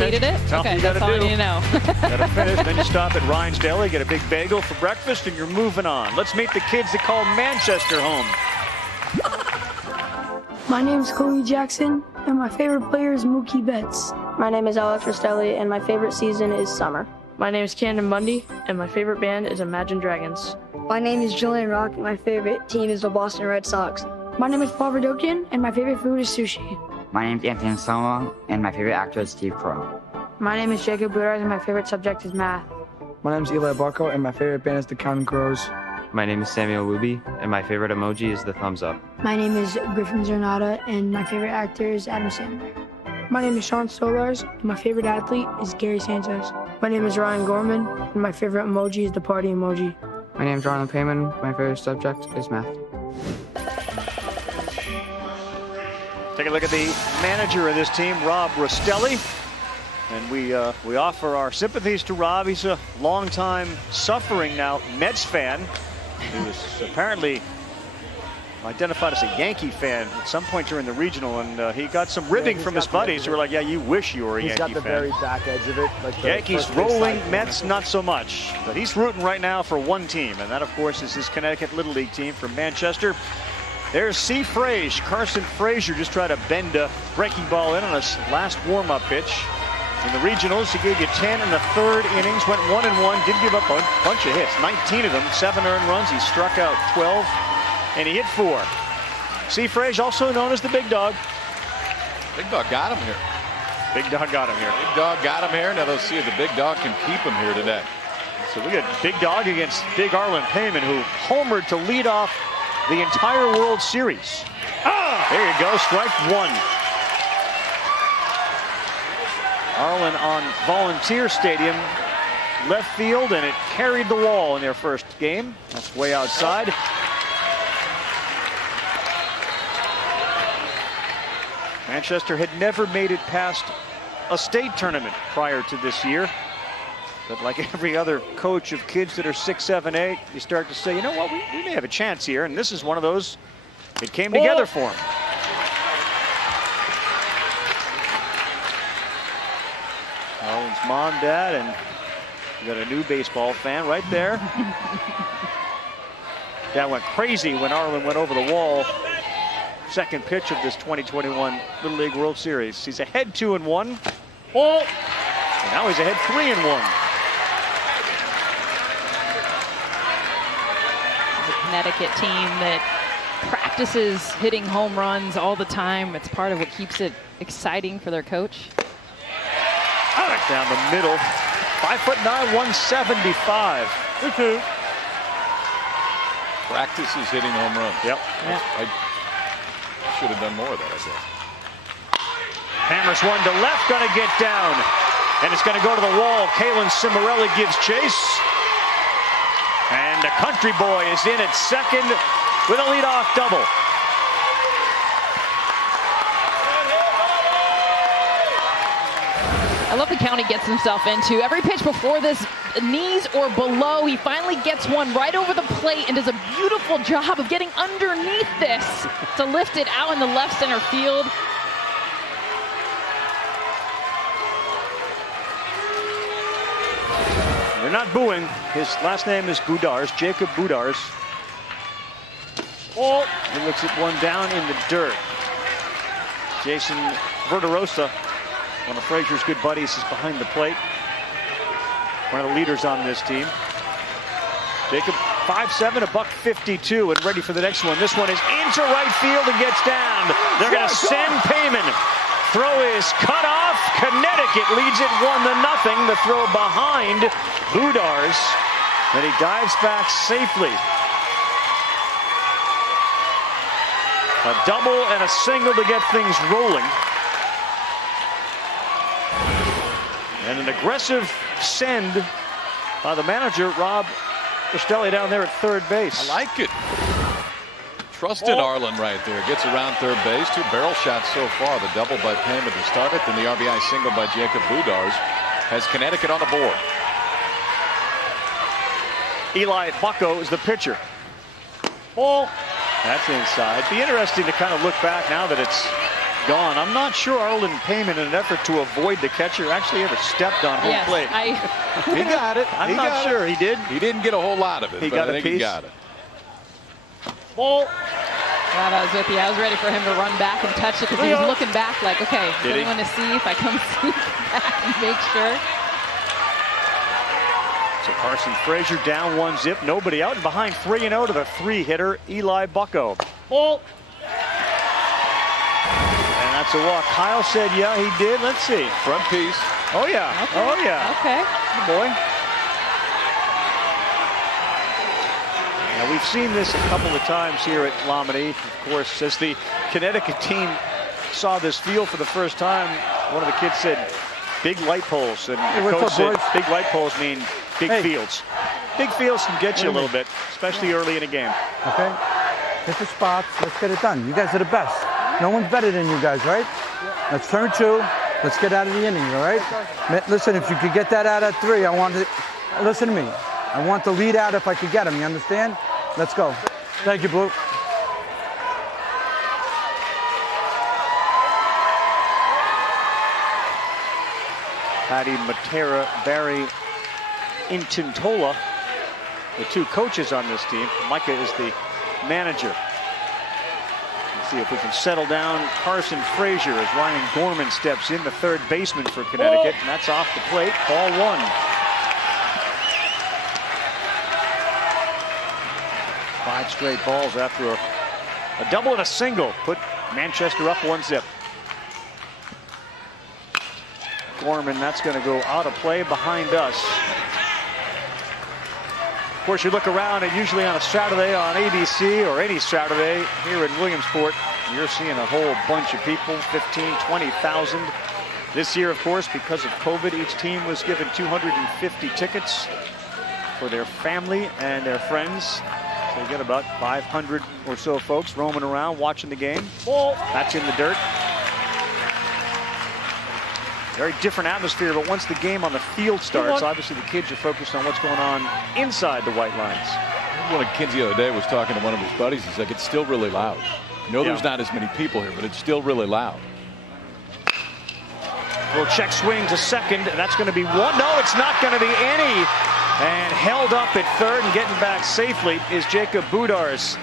completed it? Okay, that's all I need to know. Gotta finish, then you stop at Ryan's Deli, get a big bagel for breakfast, and you're moving on. Let's meet the kids that call Manchester home. My name is Kobe Jackson, and my favorite player is Mookie Betts. My name is Alex Rostelli, and my favorite season is summer. My name is Camden Bundy, and my favorite band is Imagine Dragons. My name is Julian Rock, and my favorite team is the Boston Red Sox. My name is Paul Verdokian, and my favorite food is sushi. My name is Anthony Soma, and my favorite actor is Steve Carell. My name is Jacob Budars, and my favorite subject is math. My name is Eli Barco, and my favorite band is the Counting Crows. My name is Samuel Luby, and my favorite emoji is the thumbs up. My name is Griffin Zernata, and my favorite actor is Adam Sandler. My name is Sean Solars, and my favorite athlete is Gary Sanchez. My name is Ryan Gorman, and my favorite emoji is the party emoji. My name is Ronald Payman. My favorite subject is math. Take a look at the manager of this team, Rob Rostelli. And we offer our sympathies to Rob. He's a longtime suffering now Mets fan. He was apparently identified as a Yankee fan at some point during the regional, and he got some ribbing from his buddies who were like, yeah, you wish you were a Yankee fan. He's got the very back edge of it. Like Yankees rolling, Mets not so much. But he's rooting right now for one team, and that, of course, is his Connecticut Little League team from Manchester. There's C. Frage. Carson Frazier just tried to bend a breaking ball in on his last warm-up pitch. In the regionals, he gave you 10 in the third innings, went 1-1, didn't give up a bunch of hits, 19 of them, 7 earned runs. He struck out 12, and he hit 4. C. Frage, also known as the Big Dog. Big Dog got him here. Big Dog got him here. Big Dog got him here. Now let's see if the Big Dog can keep him here today. So we got Big Dog against Big Arlen Payman, who homered to lead off the entire World Series. There you go, strike one. Arlen on Volunteer Stadium, left field, and it carried the wall in their first game. That's way outside. Manchester had never made it past a state tournament prior to this year. But like every other coach of kids that are 6, 7, 8, you start to say, you know what, we may have a chance here. And this is one of those. It came together for him. Arlen's mom, dad, and you got a new baseball fan right there. That went crazy when Arlen went over the wall. Second pitch of this 2021 Little League World Series. He's ahead 2-1. And now he's ahead 3-1. The Connecticut team that practices hitting home runs all the time. It's part of what keeps it exciting for their coach. Back down the middle. 5'9", 175. Practices hitting home runs. Yep. I should have done more of that, I guess. Hammers one to left, gonna get down. And it's gonna go to the wall. Kalen Cimarelli gives chase. And the country boy is in at second with a leadoff double. I love the count he gets himself into. Every pitch before this, knees or below, he finally gets one right over the plate and does a beautiful job of getting underneath this to lift it out in the left center field. They're not booing. His last name is Budars, Jacob Budars. He looks at one down in the dirt. Jason Verderosa, one of Frazier's good buddies, is behind the plate. One of the leaders on this team. Jacob, 5'7", $152, and ready for the next one. This one is into right field and gets down. They're going to send Payman. Throw is cut off. Connecticut leads it 1-0. The throw behind Budars, and he dives back safely. A double and a single to get things rolling. And an aggressive send by the manager, Rob Rostelli, down there at third base. I like it. Trusted Arlen right there. Gets around third base. 2 barrel shots so far. The double by Payman to start it, then the RBI single by Jacob Budars has Connecticut on the board. Eli Bucco is the pitcher. That's inside. Be interesting to kind of look back now that it's gone. I'm not sure Arlen Payman, in an effort to avoid the catcher, actually ever stepped on home plate. He got it. I'm not sure he did. He didn't get a whole lot of it. He but got I a think piece. He got it. Ball. Glad I was with you. I was ready for him to run back and touch it because he was looking back like, okay, is anyone to see if I come sneak back and make sure? So Carson Frazier down 1-0. Nobody out, and behind 3-0 to the 3-hitter, Eli Bucko. Ball. And that's a walk. Kyle said, yeah, he did. Let's see. Front piece. Oh, yeah. Okay. Oh, yeah. Okay. Good boy. Now, we've seen this a couple of times here at Lamini. Of course, as the Connecticut team saw this field for the first time, one of the kids said, big light poles. And the coach said, big light poles mean big fields. Big fields can get you a little bit, especially early in a game. Okay? Hit the spots. Let's get it done. You guys are the best. No one's better than you guys, right? Let's turn 2. Let's get out of the innings, all right? Listen, if you could get that out at 3, I want to... Listen to me. I want the lead out if I could get him. You understand? Let's go. Thank you, Blue. Patty Matera, Barry Intintola, the two coaches on this team. Micah is the manager. Let's see if we can settle down Carson Frazier as Ryan Gorman steps in, the third baseman for Connecticut, and that's off the plate. Ball 1. 5 straight balls after a double and a single. Put Manchester up 1-0. Gorman, that's going to go out of play behind us. Of course, you look around, and usually on a Saturday on ABC or any Saturday here in Williamsport, you're seeing a whole bunch of people, 15, 20,000. This year, of course, because of COVID, each team was given 250 tickets for their family and their friends. So you get about 500 or so folks roaming around watching the game. That's in the dirt. Very different atmosphere, but once the game on the field starts, obviously the kids are focused on what's going on inside the white lines. One of the kids the other day was talking to one of his buddies. He's like, it's still really loud. I know there's not as many people here, but it's still really loud. Little check swing to second, and that's going to be 1. No, it's not going to be any. And held up at third and getting back safely is Jacob Budars.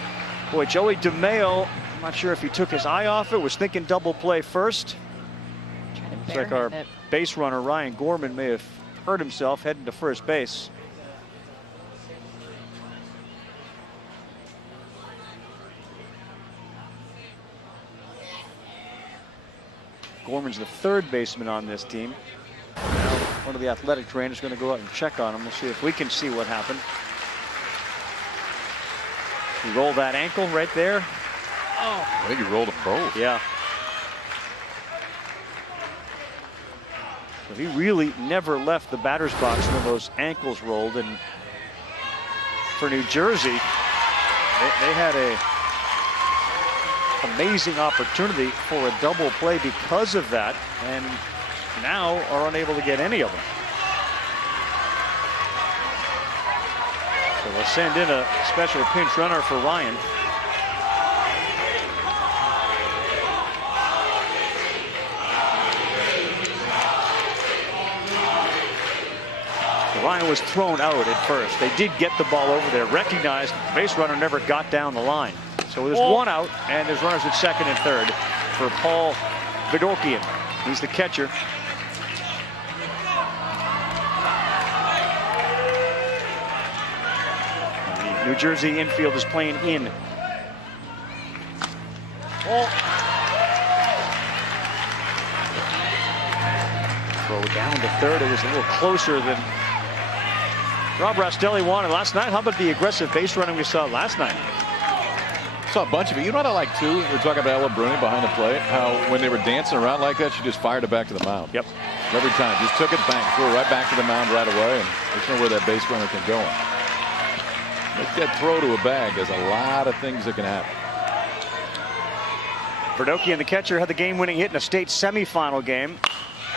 Boy, Joey DeMeo, I'm not sure if he took his eye off it, was thinking double play first. Looks like our base runner, Ryan Gorman, may have hurt himself heading to first base. Gorman's the third baseman on this team. Now, one of the athletic trainers is going to go out and check on him. We'll see if we can see what happened. He rolled that ankle right there. Oh, I think he rolled them both. Yeah. So he really never left the batter's box when those ankles rolled. And for New Jersey, they had a amazing opportunity for a double play because of that, and now are unable to get any of them. So we'll send in a special pinch runner for Ryan. Ryan was thrown out at first. They did get the ball over there, recognized the base runner never got down the line. So there's 1 out, and there's runners at second and third for Paul Vidorkian. He's the catcher. The New Jersey infield is playing in. Throw down to third. It was a little closer than Rob Rastelli wanted last night. How about the aggressive base running we saw last night? Saw a bunch of it. You know what I like too? We're talking about Ella Bruni behind the plate. How when they were dancing around like that, she just fired it back to the mound. Yep. Every time, just took it, bang, threw it right back to the mound right away, and just know where that base runner can go. Make that throw to a bag. There's a lot of things that can happen. Vidorkian, the catcher, had the game-winning hit in a state semifinal game.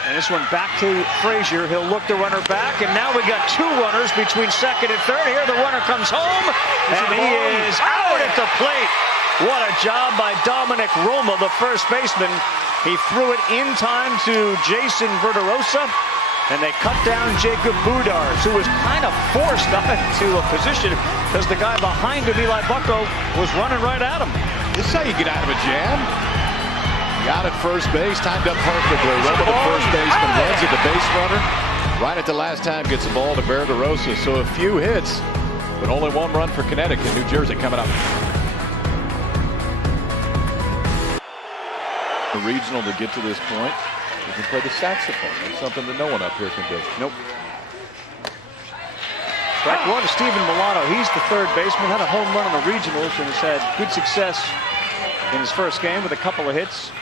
And this one back to Frazier. He'll look the runner back, and now we got 2 runners between second and third. Here the runner comes home, and he is out at the plate. What a job by Dominic Roma, the first baseman, He threw it in time to Jason Verderosa, and they cut down Jacob Budars, who was kind of forced into a position because the guy behind him, Eli Bucko, was running right at him. This is how you get out of a jam. Got at first base, timed up perfectly. Over the first baseman, runs at the base runner. Right at the last time, gets the ball to Verderosa. So a few hits, but only one run for Connecticut. New Jersey coming up. The regional to get to this point. You can play the saxophone. It's something that no one up here can do. Nope. Strike one to Stephen Milano. He's the third baseman. Had a home run in the regionals and has had good success in his first game with a couple of hits,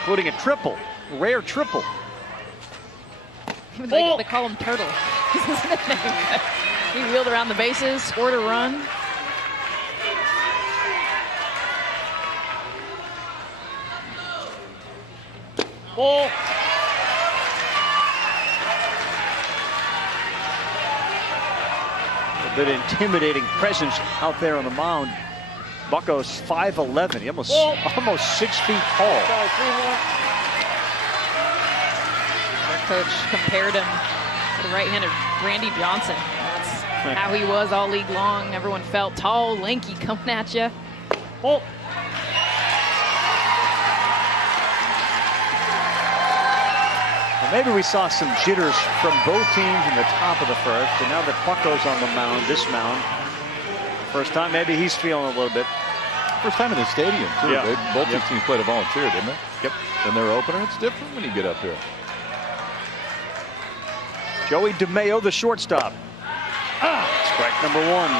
including a triple, a rare triple. They call him Turtle. He wheeled around the bases, scored a run. Ball. A bit intimidating presence out there on the mound. Bucko's 5'11". He almost 6 feet tall. Our coach compared him to the right-handed Randy Johnson. That's how he was all league long. Everyone felt tall, lanky, coming at you. Oh. Well, maybe we saw some jitters from both teams in the top of the first, and now that Bucko's on the mound, this mound, first time, maybe he's feeling a little bit. First time in the stadium, too. Yeah. Both these teams played a volunteer, didn't they? Yep. And their opener, it's different when you get up here. Joey DeMayo, the shortstop. Strike number one.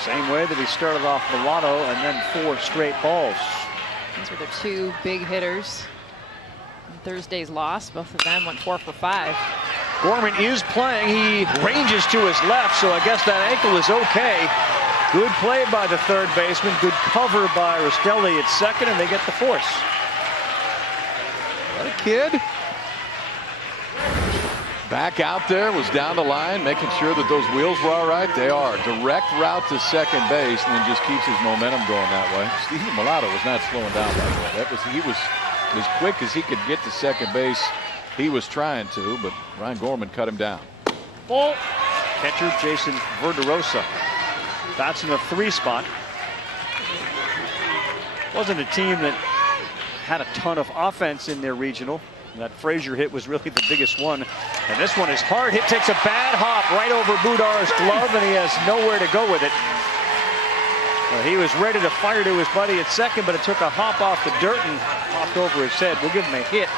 Same way that he started off Milano and then 4 straight balls. These were their 2 big hitters in Thursday's loss. Both of them went 4 for 5. Gorman is playing. He ranges to his left, so I guess that ankle is okay. Good play by the third baseman. Good cover by Rastelli at second, and they get the force. Is that a kid? Back out there, was down the line, making sure that those wheels were all right. They are. Direct route to second base, and then just keeps his momentum going that way. Stephen Milano was not slowing down that way. He was as quick as he could get to second base. He was trying to, but Ryan Gorman cut him down. Ball. Catcher Jason Verderosa. That's in the 3 spot. Wasn't a team that had a ton of offense in their regional. That Frazier hit was really the biggest one. And this one is hard. Hit takes a bad hop right over Budar's glove, and he has nowhere to go with it. Well, he was ready to fire to his buddy at second, but it took a hop off the dirt and popped over his head. We'll give him a hit.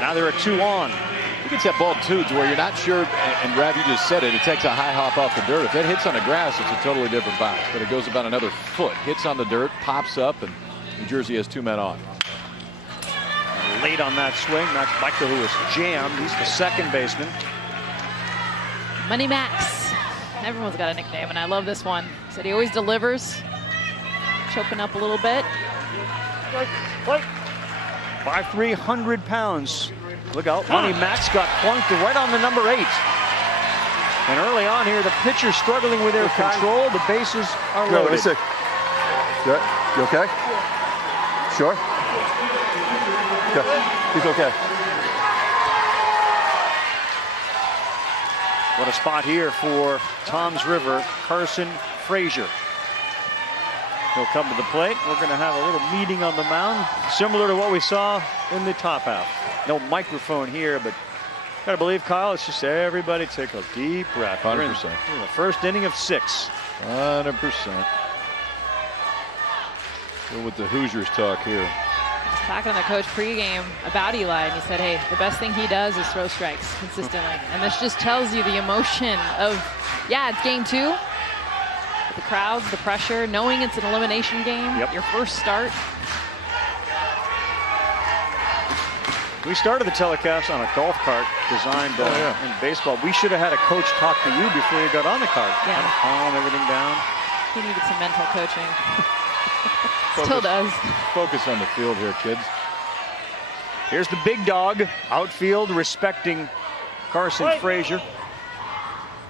Now there are 2 on. He gets that ball, too, to where you're not sure, and Rav, you just said it, it takes a high hop off the dirt. If that hits on the grass, it's a totally different bounce. But it goes about another foot, hits on the dirt, pops up, and New Jersey has 2 men on. Late on that swing, that's Michael, who was jammed. He's the second baseman. Money Max. Everyone's got a nickname, and I love this one. Said he always delivers. Choking up a little bit. 5'3", 100 pounds. Look out, Money Max got plunked right on the number 8. And early on here, the pitcher's struggling with their control. The bases are loaded. You okay? Sure? Yeah, he's okay. What a spot here for Toms River, Carson Frazier. He'll come to the plate. We're going to have a little meeting on the mound, similar to what we saw in the top half. No microphone here, but gotta believe, Kyle, it's just everybody take a deep breath. 100%. We're in the first inning of 6. 100%. Go with the Hoosiers talk here. Talking to the coach pregame about Eli, and he said, hey, the best thing he does is throw strikes consistently. And this just tells you the emotion of, yeah, it's game 2. The crowds, the pressure, knowing it's an elimination game, your first start. We started the telecast on a golf cart designed in baseball. We should have had a coach talk to you before you got on the cart. Yeah. Kind of calm everything down. He needed some mental coaching. Still does. Focus on the field here, kids. Here's the big dog. Outfield respecting Carson Frazier.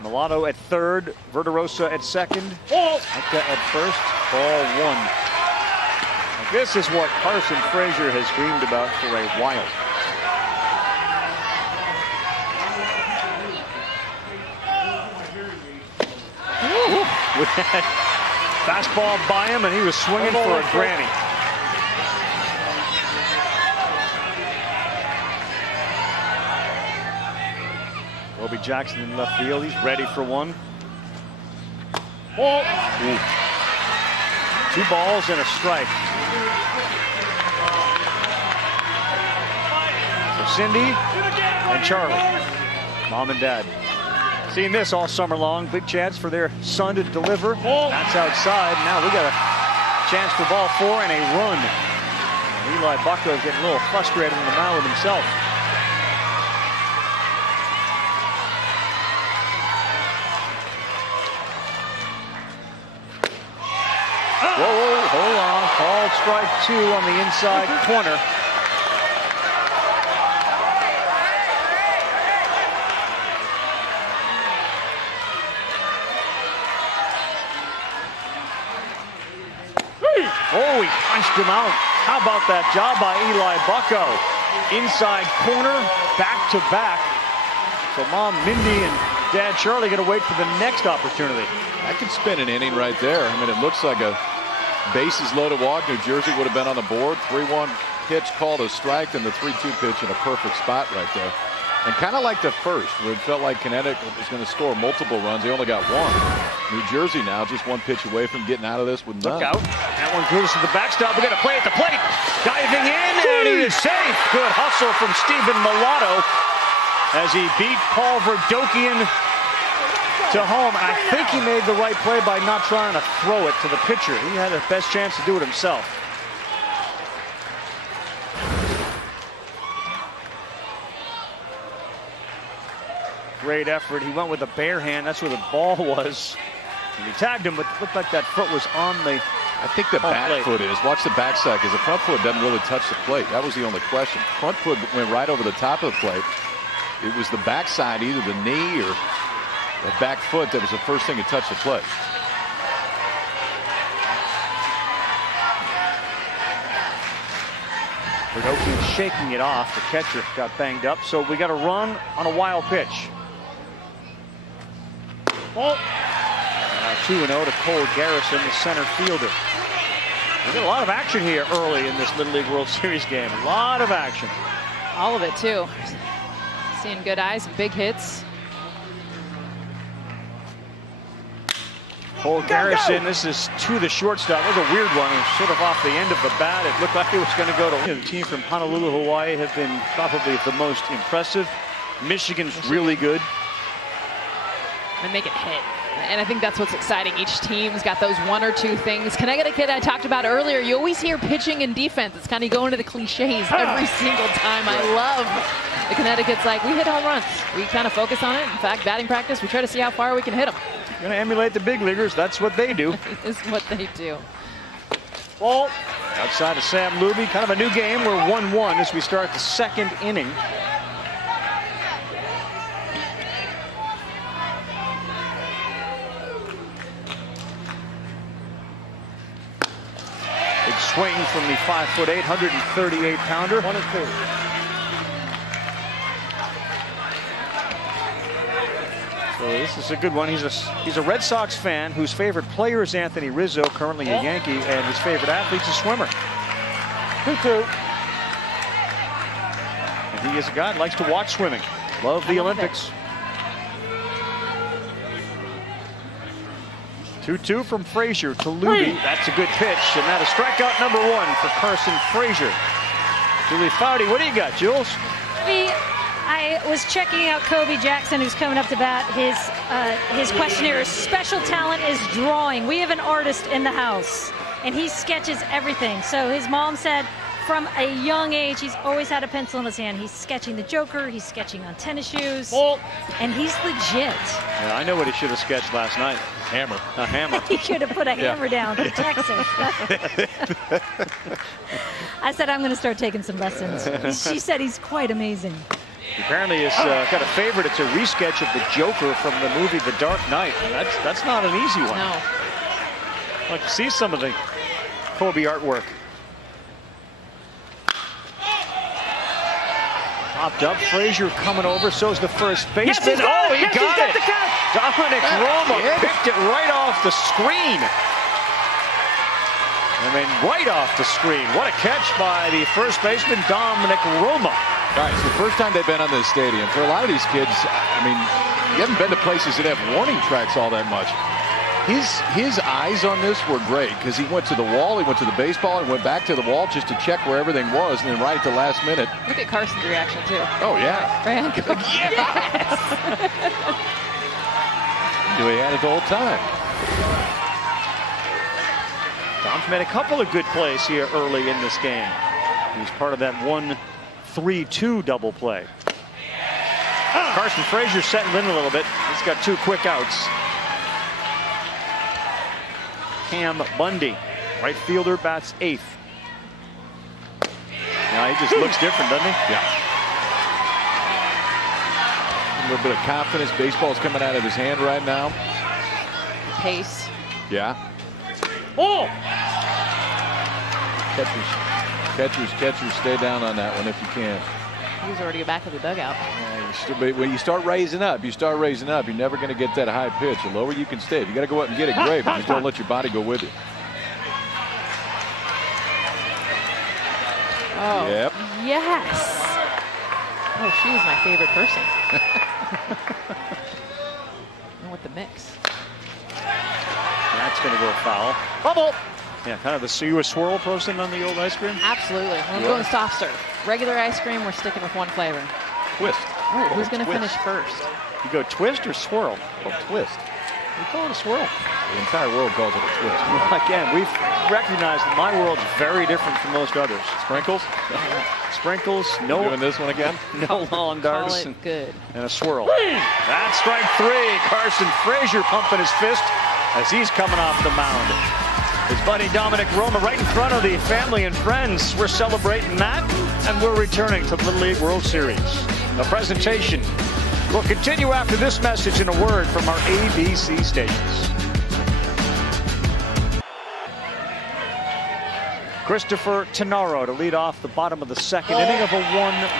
Milano at third. Verderosa at second. Eka at first. Ball one. Now, this is what Carson Frazier has dreamed about for a while. We had fastball by him, and he was swinging for a granny. Kobe Jackson in left field. He's ready for one. Ball. Ooh. 2 balls and a strike. So Cindy and Charlie, mom and dad, seeing this all summer long. Big chance for their son to deliver. That's outside. Now we got a chance for ball 4 and a run. Eli Bucko getting a little frustrated on the mound with himself. Whoa, hold on. Called strike 2 on the inside corner. Oh, he punched him out. How about that job by Eli Bucko? Inside corner, back to back. So mom Mindy and dad Charlie got to wait for the next opportunity. That could spin an inning right there. I mean, it looks like a bases loaded walk. New Jersey would have been on the board. 3-1 pitch called a strike, and the 3-2 pitch in a perfect spot right there. And kind of like the first, where it felt like Connecticut was going to score multiple runs. They only got 1. New Jersey now just 1 pitch away from getting out of this with none. Look out. That one goes to the backstop. We got to play at the plate. Diving in, and he is safe. Good hustle from Stephen Mulatto as he beat Paul Verdokian to home. I think he made the right play by not trying to throw it to the pitcher. He had the best chance to do it himself. Great effort. He went with a bare hand. That's where the ball was. And he tagged him, but it looked like that foot was on the I think the back foot is. Watch the backside, because the front foot doesn't really touch the plate. That was the only question. Front foot went right over the top of the plate. It was the backside, either the knee or the back foot, that was the first thing to touch the plate. Verdokian shaking it off. The catcher got banged up, so we got a run on a wild pitch. Ball. 2-0 to Cole Garrison, the center fielder. We got a lot of action here early in this Little League World Series game. A lot of action. All of it, too. Seeing good eyes and big hits. Cole Garrison, this is to the shortstop. It was a weird one. It was sort of off the end of the bat. It looked like it was going to go to the team from Honolulu, Hawaii have been probably the most impressive. Michigan's really good. And make it hit. And I think that's what's exciting. Each team's got those 1 or 2 things. Connecticut, I talked about earlier, you always hear pitching and defense. It's kind of going to the cliches every single time. I love the Connecticut's like, we hit home runs. We kind of focus on it. In fact, batting practice, we try to see how far we can hit them. Going to emulate the big leaguers. That's what they do. It's what they do. Ball outside of Sam Luby. Kind of a new game. We're 1-1 as we start the 2nd inning. Big swing from the 5'8", 138-pounder. 1-2. So this is a good one. He's a Red Sox fan whose favorite player is Anthony Rizzo, currently a Yankee, and his favorite athlete's a swimmer. 2-2. And he is a guy that likes to watch swimming. Love the Olympics. 2-2 from Frazier to Luby. That's a good pitch, and that is strikeout number 1 for Carson Frazier. Julie Foudy, what do you got, Jules? I was checking out Kobe Jackson, who's coming up to bat. His questionnaire is special talent is drawing. We have an artist in the house, and he sketches everything. So his mom said from a young age, he's always had a pencil in his hand. He's sketching the Joker. He's sketching on tennis shoes. And he's legit. Yeah, I know what he should have sketched last night. Hammer. A hammer. He should have put a hammer down for Texas. I said, I'm going to start taking some lessons. She said he's quite amazing. Apparently he's got a favorite. It's a resketch of the Joker from the movie The Dark Knight. That's not an easy one. No. like to see some of the Kobe artwork. Popped up. Frazier coming over. So's the first baseman. Yes, he got it. the catch. Dominic Roma picked it right off the screen. I mean, right off the screen. What a catch by the first baseman, Dominic Roma. All right, it's the first time they've been on this stadium. For a lot of these kids, I mean, you haven't been to places that have warning tracks all that much. His eyes on this were great because he went to the wall, he went to the baseball, and went back to the wall just to check where everything was, and then right at the last minute. Look at Carson's reaction, too. Oh, yeah. Right? Yes! Knew he had it the whole time. Dom's made a couple of good plays here early in this game. He's part of that 1-3-2 double play. Carson Frazier settling in a little bit. He's got 2 quick outs. Cam Bundy, right fielder, bats 8th. Now he just looks different, doesn't he? Yeah. A little bit of confidence. Baseball's coming out of his hand right now. Pace. Yeah. Oh! Catchers, stay down on that one if you can. He was already back of the dugout. When you start raising up, you're never going to get that high pitch. The lower you can stay. If you got to go up and get it, great, but just don't let your body go with you. Oh, yep. Yes. Oh, she was my favorite person. And with the mix. That's going to go foul. Bubble! Yeah, kind of the swirl person on the old ice cream? Absolutely. I'm going soft serve. Regular ice cream, we're sticking with one flavor. Twist. Oh, who's going to finish first? You go twist or swirl? Oh, twist. We call it a swirl. The entire world calls it a twist. Well, again, we've recognized that my world's very different from most others. Sprinkles? Sprinkles, no. Doing this one again? No long darts. Call it good. And a swirl. That's strike 3. Carson Frazier pumping his fist as he's coming off the mound. His buddy Dominic Roma right in front of the family and friends. We're celebrating that, and we're returning to the Little League World Series. The presentation will continue after this message and a word from our ABC stations. Christopher Tennaro to lead off the bottom of the 2nd inning of a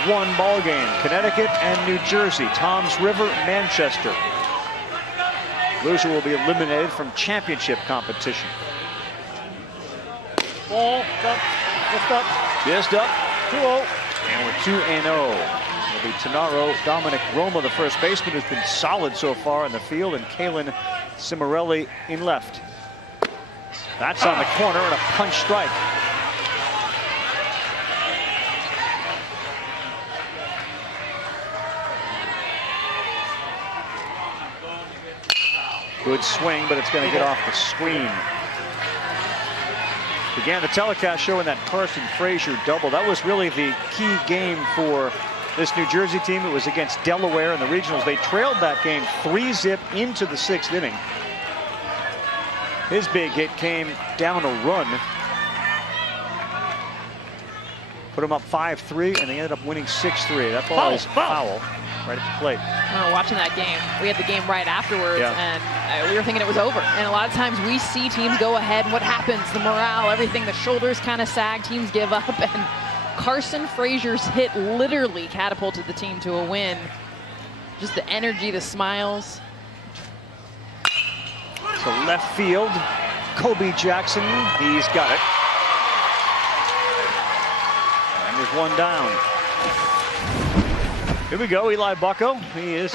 1-1 ball game. Connecticut and New Jersey, Toms River, Manchester. Loser will be eliminated from championship competition. Ball, up, just up, just up, 2-0, and we're 2-0. It'll be Tennaro. Dominic Roma, the first baseman, has been solid so far in the field, and Kalen Cimarelli in left. That's on the corner and a punch strike. Good swing, but it's going to get off the screen. Began the telecast showing that Carson Frazier double. That was really the key game for this New Jersey team. It was against Delaware in the regionals. They trailed that game 3-zip into the 6th inning. His big hit came down a run. Put him up 5-3, and they ended up winning 6-3. That ball is foul right at the plate. Watching that game, we had the game right afterwards, and we were thinking it was over. And a lot of times we see teams go ahead, and what happens? The morale, everything, the shoulders kind of sag, teams give up, and Carson Frazier's hit literally catapulted the team to a win. Just the energy, the smiles. So left field, Kobe Jackson, he's got it. And there's one down. Here we go, Eli Bucco. He is.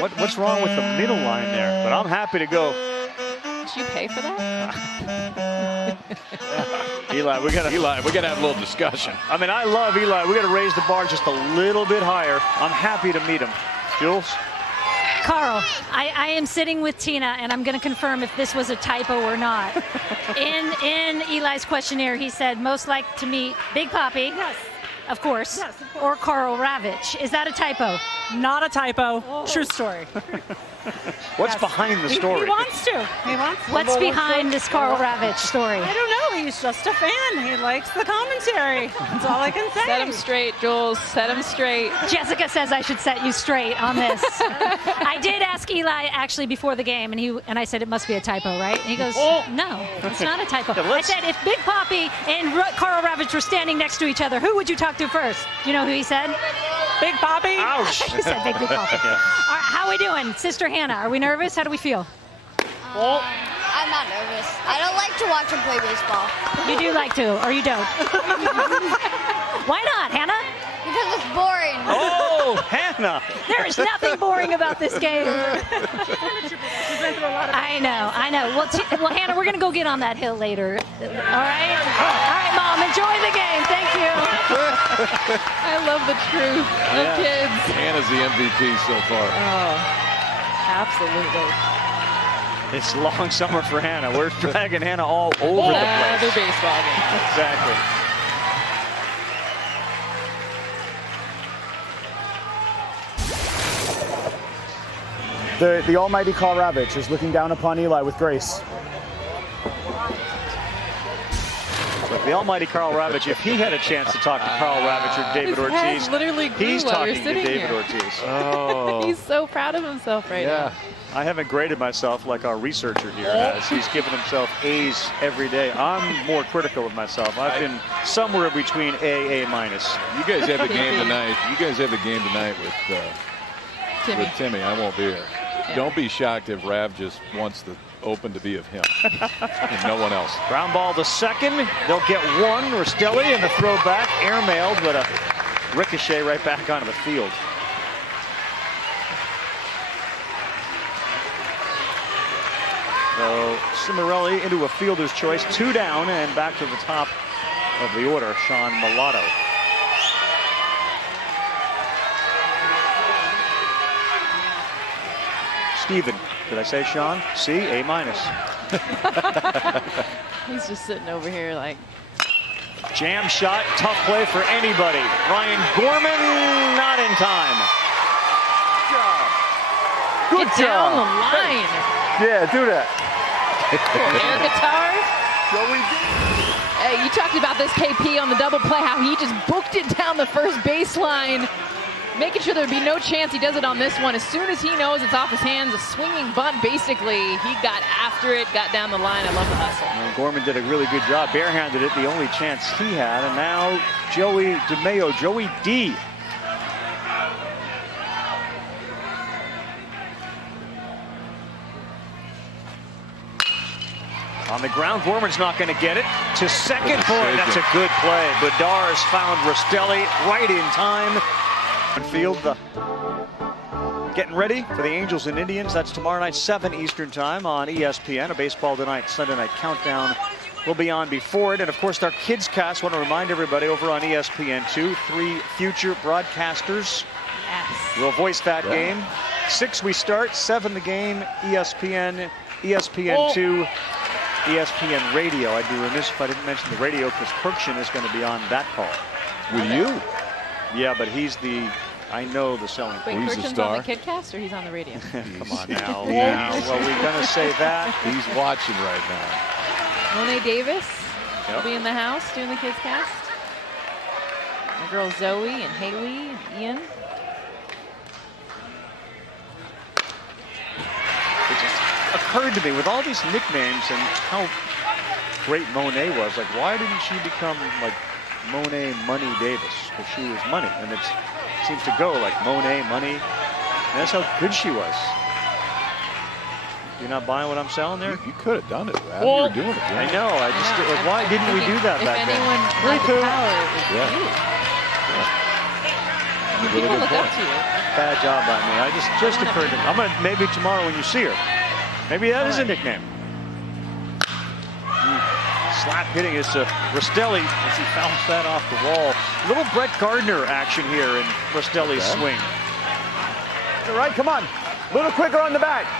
What's wrong with the middle line there? But I'm happy to go. Did you pay for that? Eli, we gotta have a little discussion. I mean, I love Eli. We gotta raise the bar just a little bit higher. I'm happy to meet him. Jules? Carl, I am sitting with Tina, and I'm going to confirm if this was a typo or not. In Eli's questionnaire, he said most like to meet Big Papi. Yes. of course, or Karl Ravitch. Is that a typo? Not a typo. True story. What's behind the story? He wants to. He wants to. What's behind this Karl Ravitch story? I don't know. He's just a fan. He likes the commentary. That's all I can say. Set him straight, Jules. Set him straight. Jessica says I should set you straight on this. I did ask Eli actually before the game, and I said it must be a typo, right? And he goes, no, it's not a typo. I said if Big Papi and Karl Ravitch were standing next to each other, who would you talk to first? Do you know who he said? Big Papi. Ouch. He said Big Papi. Yeah. All right, how are we doing? Sister Hannah, are we nervous? How do we feel? I'm not nervous. I don't like to watch him play baseball. You do like to, or you don't? Why not, Hannah? Because it's boring. Oh, Hannah. There is nothing boring about this game. I know. Well, Hannah, we're going to go get on that hill later. All right? All right, Mom, enjoy the game. Thank you. I love the truth of kids. Hannah's the MVP so far. Oh, absolutely. It's a long summer for Hannah. We're dragging Hannah all over the place. Another baseball game. Exactly. The almighty Karl Ravitch is looking down upon Eli with grace. Look, the almighty Karl Ravitch, if he had a chance to talk to Karl Ravitch or David Ortiz, literally he's while talking you're to sitting David here. Ortiz. Oh. He's so proud of himself right now. I haven't graded myself like our researcher here has. He's given himself A's every day. I'm more critical of myself. I've been somewhere between A minus. You guys have a game tonight. You guys have a game tonight with Timmy. I won't be here. Yeah. Don't be shocked if Rav just wants the open to be of him and no one else. Ground ball to second. They'll get one. Rostelli and the throw back. Airmailed, but a ricochet right back onto the field. So Cimarelli into a fielder's choice. 2 down and back to the top of the order. Sean Mulatto. Steven. Did I say Sean? C, A minus. He's just sitting over here like. Jam shot, tough play for anybody. Ryan Gorman, not in time. Good Get job. down the line. Yeah, do that. Air guitar. Hey, you talked about this KP on the double play, how he just booked it down the first baseline, making sure there'd be no chance he does it on this one. As soon as he knows it's off his hands, a swinging bunt, basically, he got after it, got down the line. I love the hustle. And Gorman did a really good job, barehanded it, the only chance he had. And now Joey DeMeo, Joey D. On the ground, Gorman's not going to get it. To second, boy, that's a good play. Bedars found Rostelli right in time. Field, getting ready for the Angels and Indians. That's tomorrow night, 7 Eastern time on ESPN. A Baseball Tonight, Sunday Night Countdown will be on before it. And of course, our Kids Cast, want to remind everybody over on ESPN2, 3 future broadcasters will voice that game. 6 we start, 7 the game, ESPN, ESPN2, ESPN Radio. I'd be remiss if I didn't mention the radio because Kirkshin is going to be on that call. With you? Yeah, but he's the, I know the selling. Wait, he's Kirkshin's a star. on the KidCast or he's on the radio? Come on now. Well, we're going to say that. He's watching right now. Monet Davis will be in the house doing the KidCast. My girls Zoe and Haley and Ian. It just occurred to me with all these nicknames and how great Monet was. Like, why didn't she become like Monet Money Davis? Because she was money, and it seems to go like Monet Money. And that's how good she was. You're not buying what I'm selling there? You could have done it, Brad. Well, You were doing it. I know. I just like, why didn't we do that back then? If anyone had the power, it was you. People look up to you. Bad job by me. I just occurred to me. I'm gonna, maybe tomorrow when you see her. Maybe that is a nickname. Slap hitting is Rostelli as he fouls that off the wall. Little Brett Gardner action here in Rostelli's swing. All right, come on. A little quicker on the back.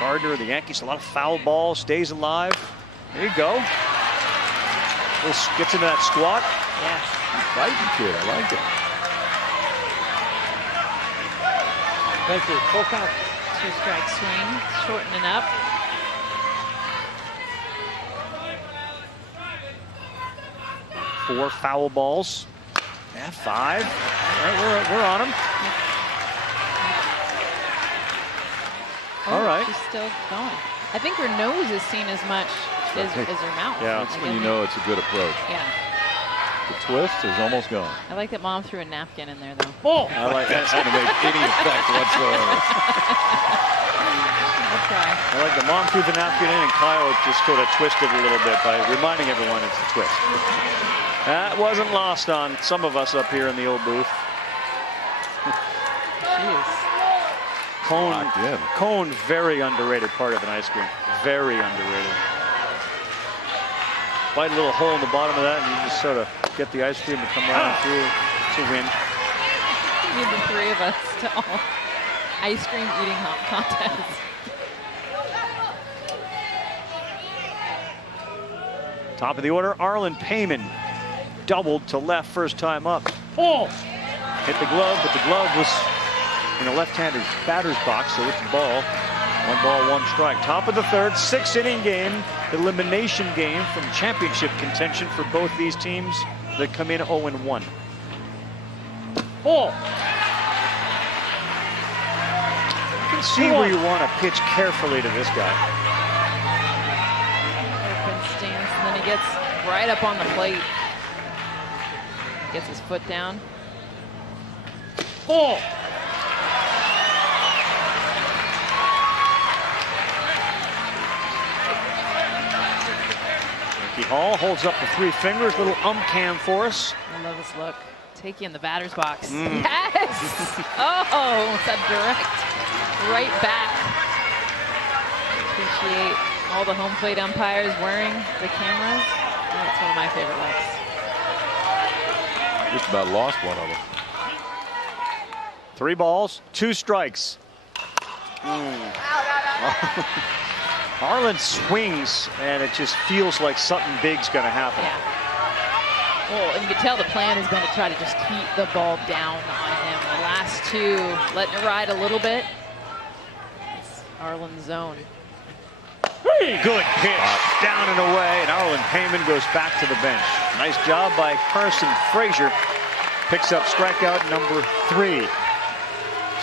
Gardner, the Yankees, a lot of foul ball, stays alive. There you go. Gets into that squat. Yes. Fighting kid, I like it. Thank you. Full count. 2-strike swing, shortening up. Four foul balls. Yeah, 5. All right, we're on him. All right. She's still going. I think her nose is seen as much as her mouth. Yeah, that's when you know it's a good approach. Yeah. The twist is almost gone. I like that Mom threw a napkin in there, though. Oh! I like that's going to make any effect whatsoever. I'll try. I like the Mom threw the napkin in, and Kyle just sort of twisted a little bit by reminding everyone it's a twist. That wasn't lost on some of us up here in the old booth. Jeez. Cone, very underrated part of an ice cream. Very underrated. Bite a little hole in the bottom of that, and you just sort of get the ice cream to come right through. It's a win. We need the 3 of us to all ice cream eating contest. Top of the order, Arlen Payman. Doubled to left first time up. Oh! Hit the glove, but the glove was in a left-handed batter's box, so it's a ball. 1 ball, 1 strike. Top of the third, 6-inning game. Elimination game from championship contention for both these teams that come in 0-1. Oh! You can see where you want to pitch carefully to this guy. Open stance, and then he gets right up on the plate. Gets his foot down. Oh! Ricky Hall holds up the 3 fingers, little cam for us. I love this look. Take you in the batter's box. Yes! Oh, that direct right back. Appreciate all the home plate umpires wearing the cameras. That's one of my favorite looks. Just about lost one of them. 3 balls, 2 strikes. Arlen swings, and it just feels like something big's going to happen. Yeah. Well, and you can tell the plan has been to try to just keep the ball down on him. The last 2, letting it ride a little bit. It's Arlen's zone. Good pitch, down and away, and Arlen Payman goes back to the bench. Nice job by Carson Frazier. Picks up strikeout number 3.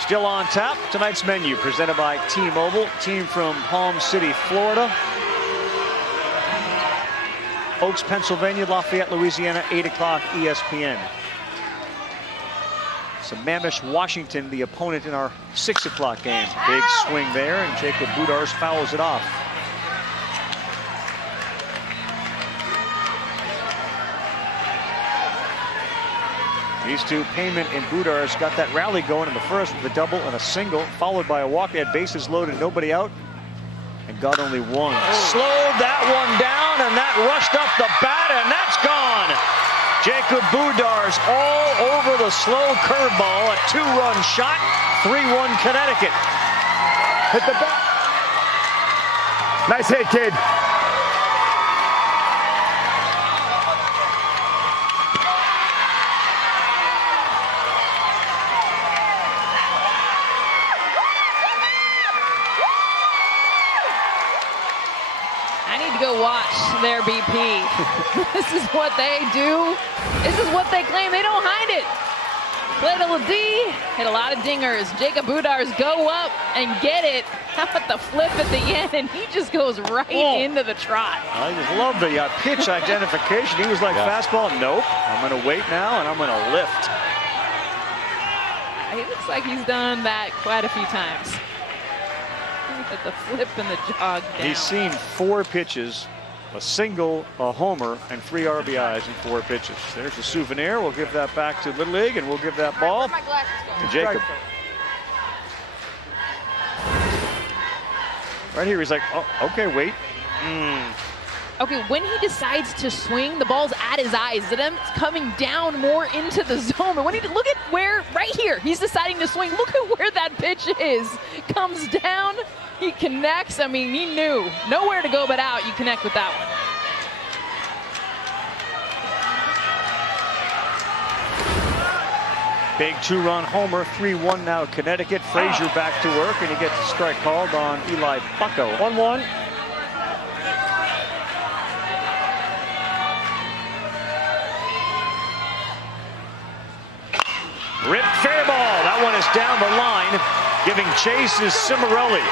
Still on tap, tonight's menu presented by T-Mobile, team from Palm City, Florida. Oaks, Pennsylvania, Lafayette, Louisiana, 8 o'clock ESPN. Sammamish, Washington, the opponent in our 6 o'clock game. Big swing there, and Jacob Budars fouls it off. These 2, Payman and Budars, got that rally going in the first with a double and a single, followed by a walk. They had bases loaded, nobody out, and got only 1. Slowed that one down, and that rushed up the bat, and that's gone. Jacob Budars all over the slow curveball, a 2-run shot, 3-1 Connecticut. Hit the bat. Nice hit, kid. Go watch their BP. This is what they do. This is what they claim. They don't hide it. Played a little D, hit a lot of dingers. Jacob Budars go up and get it. How about the flip at the end? And he just goes right into the trot. I just love the pitch identification. He was like, fastball, nope. I'm going to wait now, and I'm going to lift. He looks like he's done that quite a few times. At the flip and the jog down. He's seen 4 pitches, a single, a homer, and 3 RBIs in 4 pitches. There's a souvenir. We'll give that back to Little League, and we'll give that ball to Jacob. Right here, he's like, oh, okay, wait. Okay, when he decides to swing, the ball's at his eyes. It's coming down more into the zone. But when he look at where, right here, he's deciding to swing. Look at where that pitch is. Comes down, he connects. I mean, he knew nowhere to go but out. You connect with that one. Big 2-run homer, 3-1 now Connecticut. Frazier back to work, and he gets a strike called on Eli Bucko. 1-1. Rip fair ball. That one is down the line. Giving chase is Cimarelli.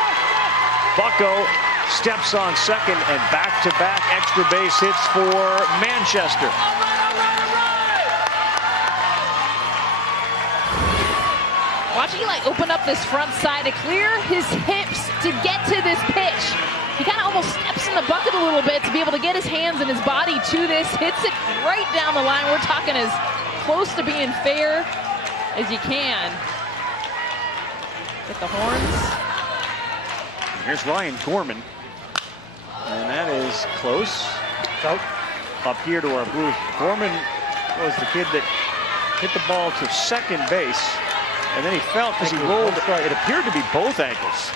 Bucko steps on second, and back-to-back extra base hits for Manchester. Watch Eli open up this front side to clear his hips to get to this pitch. He kind of almost steps in the bucket a little bit to be able to get his hands and his body to this. Hits it right down the line. We're talking as close to being fair as you can. Get the horns. Here's Ryan Gorman. And that is close. Out up here to our booth. Gorman was the kid that hit the ball to second base. And then he felt because he rolled, it appeared to be both ankles.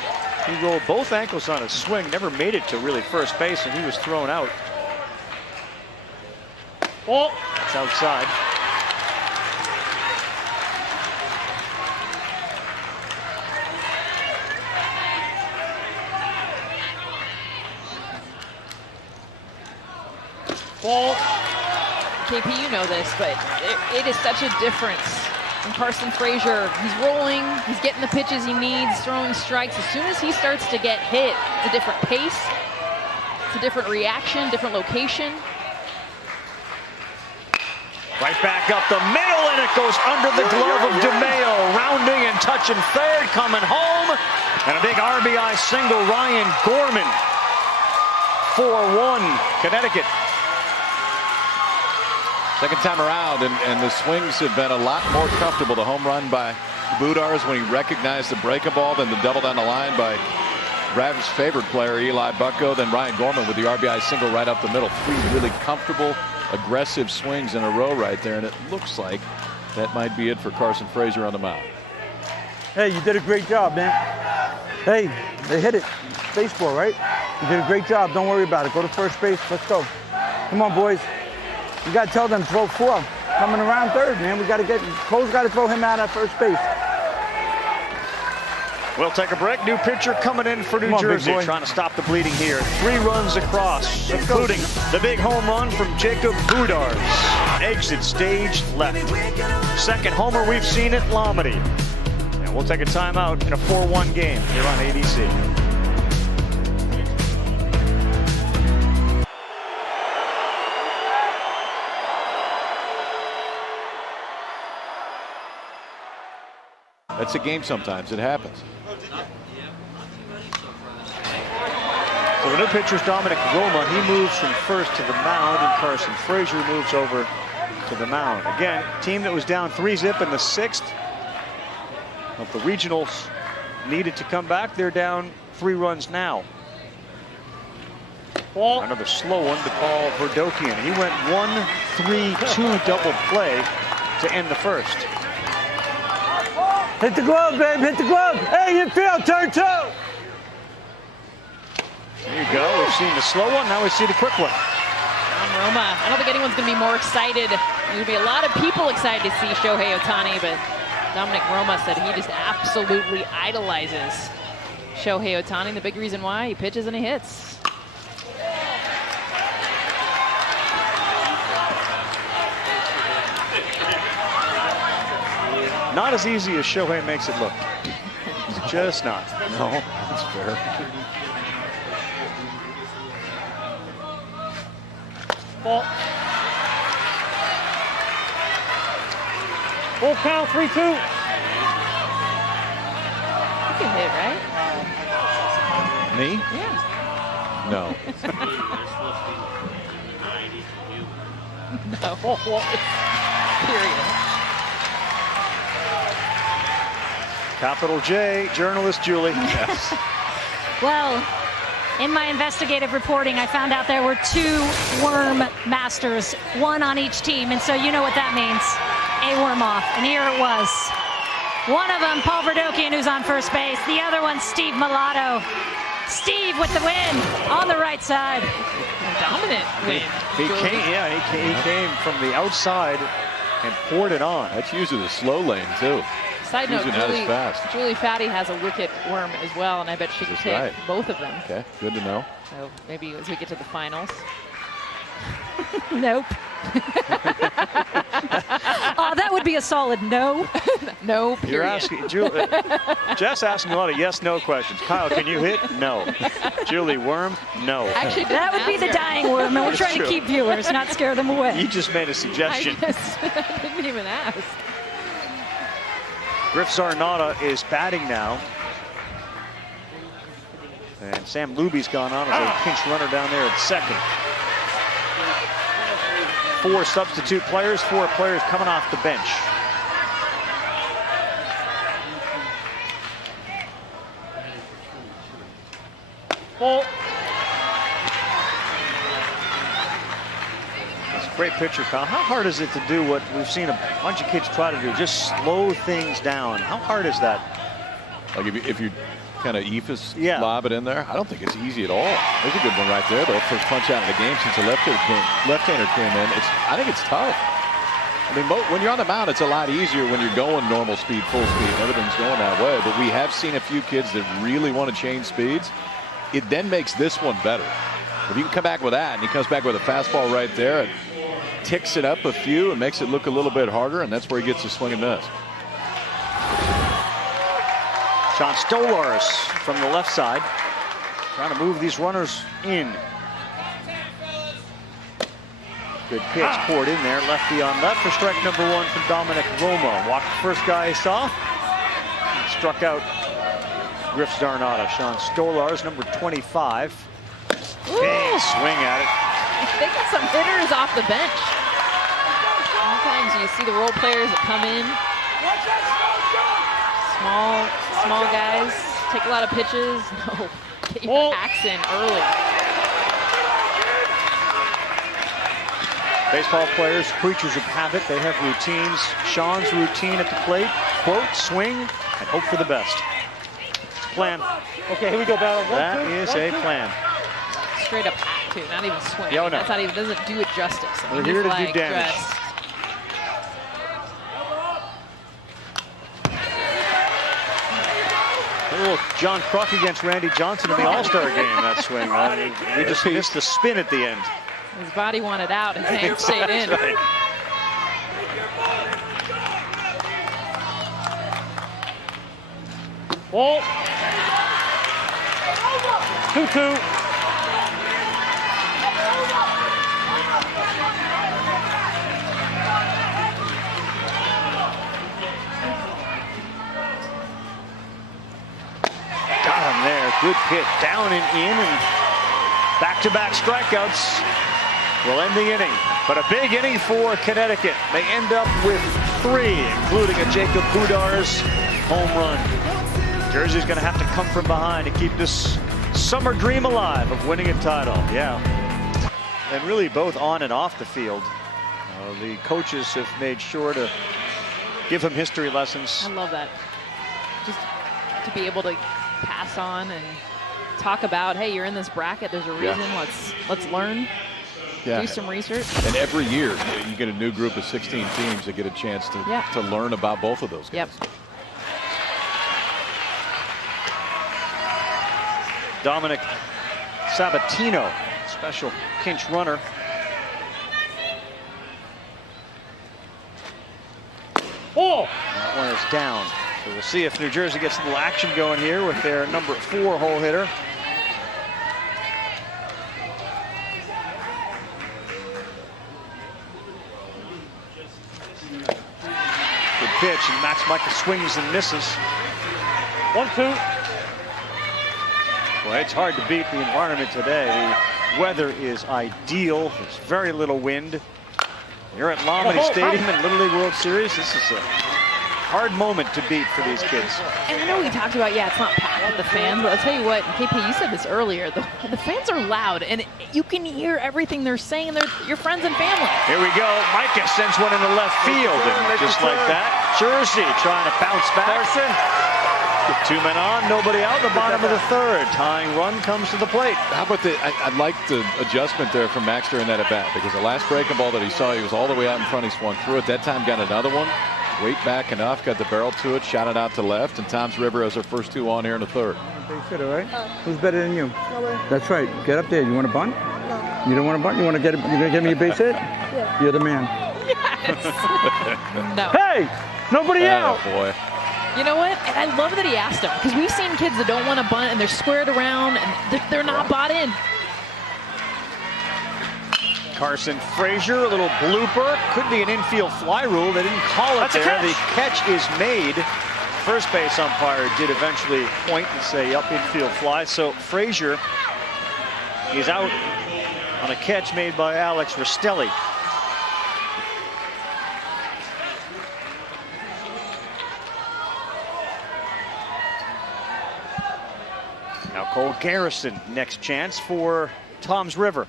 He rolled both ankles on a swing, never made it to really first base, and he was thrown out. Oh, it's outside. Ball. KP, you know this, but it is such a difference. And Carson Frazier, he's rolling, he's getting the pitches he needs, throwing strikes. As soon as he starts to get hit, it's a different pace, it's a different reaction, different location. Right back up the middle, and it goes under the glove of DeMeo. Rounding and touching third, coming home. And a big RBI single, Ryan Gorman. 4-1, Connecticut. Second time around, and the swings have been a lot more comfortable. The home run by Budars when he recognized the breaking ball, then the double down the line by Brad's favorite player, Eli Bucko, then Ryan Gorman with the RBI single right up the middle. 3 really comfortable, aggressive swings in a row right there, and it looks like that might be it for Carson Frazier on the mound. Hey, you did a great job, man. Hey, they hit it. Baseball, right? You did a great job. Don't worry about it. Go to first base. Let's go. Come on, boys. You got to tell them throw 4. Coming around third, man. We got to get Cole's got to throw him out at first base. We'll take a break. New pitcher coming in for New Jersey, trying to stop the bleeding here. 3 runs across, including the big home run from Jacob Budars. Exit stage left. Second homer we've seen at Lomity. And we'll take a timeout in a 4-1 game here on ABC. That's a game sometimes. It happens. So the new pitcher's Dominic Roma. He moves from first to the mound, and Carson Frazier moves over to the mound. Again, team that was down 3-zip in the 6th. If the regionals needed to come back, they're down 3 runs now. Ball. Another slow one to Paul Verdokian. He went 1-3-2 double play to end the first. Hit the glove, babe. Hit the glove. Hey, infield, turn 2. There you go. We've seen the slow one. Now we see the quick one. Roma. I don't think anyone's going to be more excited. There's going to be a lot of people excited to see Shohei Ohtani, but Dominic Roma said he just absolutely idolizes Shohei Ohtani. The big reason why, he pitches and he hits. Not as easy as Shohei makes it look. Just not. No, that's fair. Ball. Full count, 3-2. You can hit, right? Me? Yeah. No. No. Period. Capital J, journalist Julie. Yes. Well, in my investigative reporting, I found out there were 2 worm masters, 1 on each team, and so you know what that means. A worm off, and here it was. One of them, Paul Verdokian, who's on first base. The other one, Steve Mulatto. Steve with the win on the right side. Dominant win. He came from the outside and poured it on. That's usually the slow lane, too. Side note, Usually not as fast. Julie Fatty has a wicket worm as well, and I bet she could take both of them. Okay, good to know. So maybe as we get to the finals. Nope. That would be a solid no. No, You're asking, Jess asking a lot of yes/no questions. Kyle, can you hit? No. Julie, worm? No. Actually, that would be the dying worm, and we're trying to keep viewers, not scare them away. You just made a suggestion. I didn't even ask. Griff Zarnata is batting now. And Sam Luby's gone on as a pinch runner down there at second. 4 substitute players, 4 players coming off the bench. That's a great pitcher, Kyle. How hard is it to do what we've seen a bunch of kids try to do, just slow things down? How hard is that? Like if you kind of eephus lob it in there, I don't think it's easy at all. There's a good one right there, though. First punch out of the game since the left-hander came in. I think it's tough. I mean, when you're on the mound, it's a lot easier when you're going normal speed, full speed. Everything's going that way. But we have seen a few kids that really want to change speeds. It then makes this one better. If you can come back with that, and he comes back with a fastball right there, and ticks it up a few and makes it look a little bit harder, and that's where he gets the swing and miss. Sean Stolars from the left side, trying to move these runners in. Good pitch poured in there, lefty on left for strike number 1 from Dominic Roma. Walked the first guy he saw, struck out Griff Zarnata. Sean Stolars, number 25. Big swing at it. They got some hitters off the bench. Sometimes you see the role players that come in. Small guys, take a lot of pitches. No, get your axe in early. Baseball players, creatures of habit, they have routines. Sean's routine at the plate, quote, swing, and hope for the best. Plan. Okay, here we go, battle. That is a plan. Straight up hat, too, not even swing. Yeah, no. That's not even, doesn't do it justice. We're here to do damage. A little John Kruk against Randy Johnson in the All-Star game, that swing. We just missed the spin at the end. His body wanted out, his hand stayed in. Right. Ball. 2-2. Got him there. Good pitch. Down and in, and back-to-back strikeouts will end the inning. But a big inning for Connecticut. They end up with 3, including a Jacob Budar's home run. Jersey's going to have to come from behind to keep this summer dream alive of winning a title. Yeah. And really both on and off the field. The coaches have made sure to give him history lessons. I love that. Just to be able to pass on and talk about, hey, you're in this bracket, there's a reason, let's learn. Yeah. Do some research. And every year you get a new group of 16 teams that get a chance to learn about both of those guys. Yep. Dominic Sabatino, special pinch runner. Oh! That one is down. So we'll see if New Jersey gets a little action going here with their number 4 hole hitter. Good pitch, and Max Michael swings and misses. 1-2. Well, it's hard to beat the environment today. The weather is ideal. There's very little wind. You're at Lamini Stadium in Little League World Series. This is a hard moment to beat for these kids. And I know we talked about, it's not packed with the fans, but I'll tell you what, KP, you said this earlier, the fans are loud, and you can hear everything they're saying. They're your friends and family. Here we go. Micah sends one into left field, and just like that, Jersey trying to bounce back. 2 men on, nobody out. The bottom of the third. Tying run comes to the plate. How about I like the adjustment there from Max during that at bat, because the last breaking ball that he saw, he was all the way out in front. He swung through it. That time got another one. Weight back enough, got the barrel to it, shot it out to left, and Tom's River has their first 2 on here in the third. Base hitter, right? Who's better than you? Nobody. That's right. Get up there. You want to bunt? No. You don't want to bunt? You want to get? You gonna get me a base hit? Yeah. You're the man. No. Hey, nobody out. Boy. You know what? And I love that he asked him, because we've seen kids that don't want to bunt and they're squared around and they're not bought in. Carson Frazier, a little blooper. Could be an infield fly rule. They didn't call it there. The catch is made. First base umpire did eventually point and say, up, infield fly. So Frazier is out on a catch made by Alex Rastelli. Now Cole Garrison, next chance for Tom's River.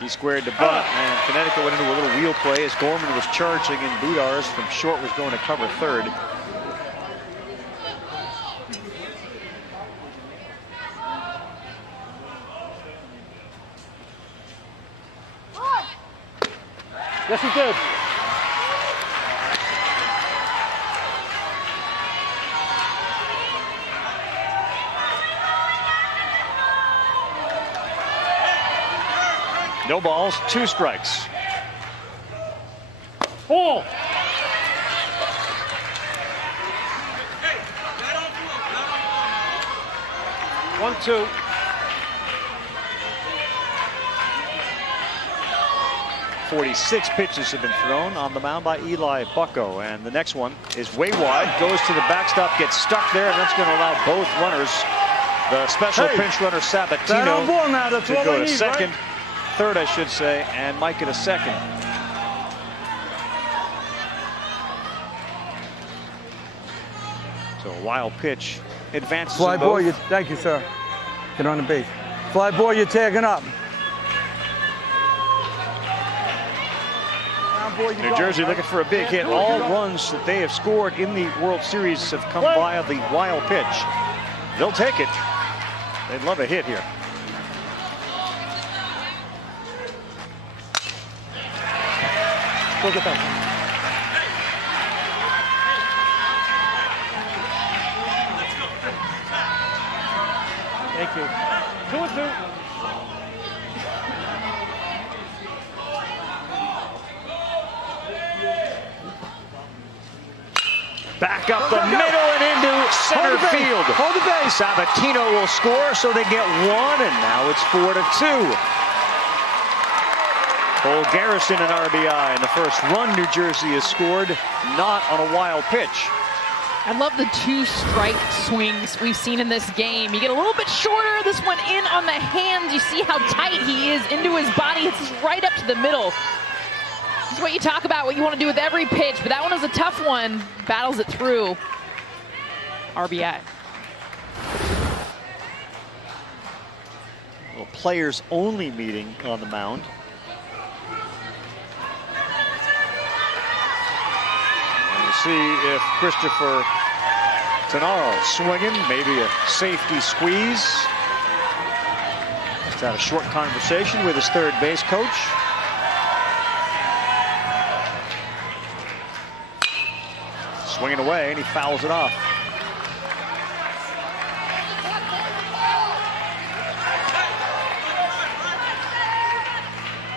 He squared the bunt, and Connecticut went into a little wheel play as Gorman was charging, and Budars from short was going to cover third. Yes, he did. No balls, 2 strikes. Oh! One, 2. .46 pitches have been thrown on the mound by Eli Bucco, and the next one is way wide, goes to the backstop, gets stuck there, and that's going to allow both runners, the special pinch runner Sabatino, to go to second. Right? Third, I should say, and Mike at a second. So a wild pitch advances. Fly ball, thank you, sir. Get on the base. Fly ball, you're tagging up. New Jersey looking for a big hit. All runs that they have scored in the World Series have come via the wild pitch. They'll take it. They'd love a hit here. Look at that. Thank you. 2 and 2. Back up the middle and into center field. Hold the base. Sabatino will score, so they get 1, and now it's 4-2. Cole Garrison an RBI, and the first run New Jersey has scored, not on a wild pitch. I love the 2 strike swings we've seen in this game. You get a little bit shorter, this one in on the hands. You see how tight he is into his body. It's right up to the middle. This is what you talk about, what you want to do with every pitch, but that one was a tough one. Battles it through. RBI. A little players only meeting on the mound. And we'll see if Christopher Tannaro swinging, maybe a safety squeeze. Just had a short conversation with his third base coach. Swinging away, and he fouls it off.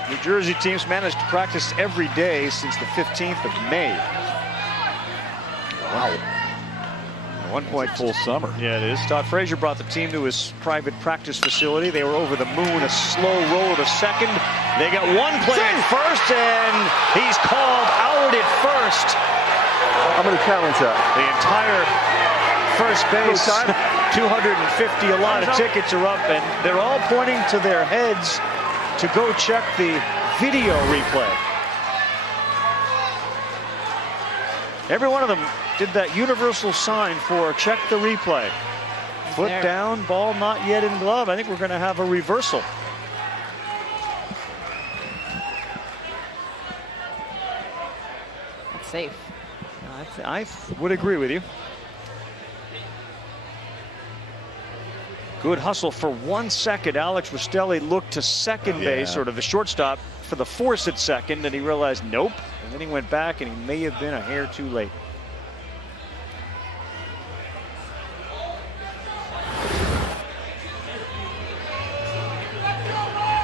New Jersey teams managed to practice every day since the 15th of May. Wow. At one point, full summer. Yeah, it is. Todd Frazier brought the team to his private practice facility. They were over the moon, a slow roll to second. They got one play at first, and he's called out at first. I'm going to challenge that. The entire first base, 250, a lot of tickets are up, and they're all pointing to their heads to go check the video replay. Every one of them did that universal sign for check the replay. Foot down, ball not yet in glove. I think we're going to have a reversal. That's safe. I would agree with you. Good hustle for 1 second. Alex Rastelli looked to second base, or to the shortstop, for the force at second, and he realized nope. And then he went back, and he may have been a hair too late.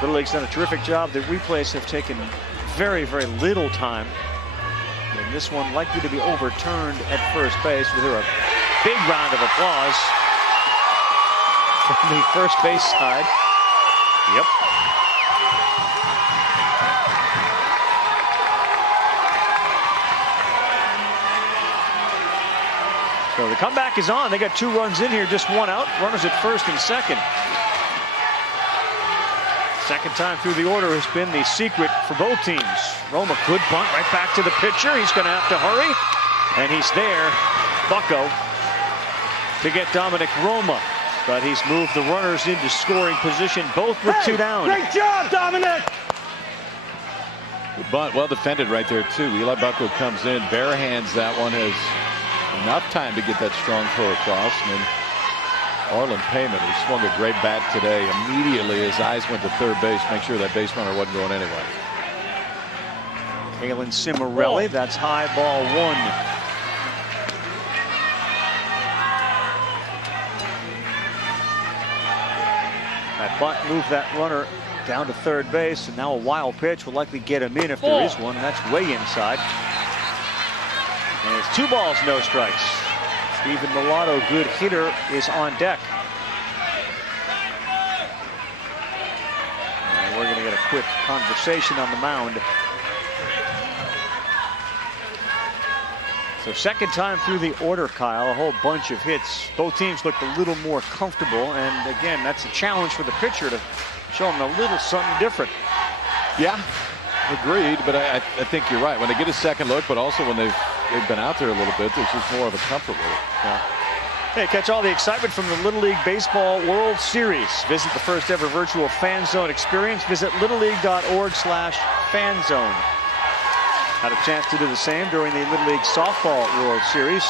Little League's done a terrific job. The replays have taken very, very little time. And this one likely to be overturned at first base. We'll hear a big round of applause from the first base side. Yep. So the comeback is on. They got 2 runs in here, just 1 out. Runners at first and second. Second time through the order has been the secret for both teams. Roma could bunt right back to the pitcher. He's going to have to hurry. And he's there, Bucko, to get Dominic Roma. But he's moved the runners into scoring position, both with 2 down. Great job, Dominic! Good bunt, well defended right there, too. Eli Bucko comes in, bare hands that one, has enough time to get that strong throw across. And then Arlen Payman, who swung a great bat today, immediately his eyes went to third base, make sure that base runner wasn't going anywhere. Kalen Cimarelli, that's high, ball 1. That bunt moved that runner down to third base, and now a wild pitch will likely get him in if there is one. That's way inside. And it's 2 balls, no strikes. Steven Mulatto, good hitter, is on deck. And we're going to get a quick conversation on the mound. So second time through the order, Kyle, a whole bunch of hits. Both teams looked a little more comfortable, and again, that's a challenge for the pitcher to show them a little something different. Yeah, agreed, but I think you're right. When they get a second look, but also when they've been out there a little bit, there's just more of a comfort with it. Yeah. Hey, catch all the excitement from the Little League Baseball World Series. Visit the first ever virtual Fan Zone experience. Visit littleleague.org/fanzone. Had a chance to do the same during the Little League Softball World Series.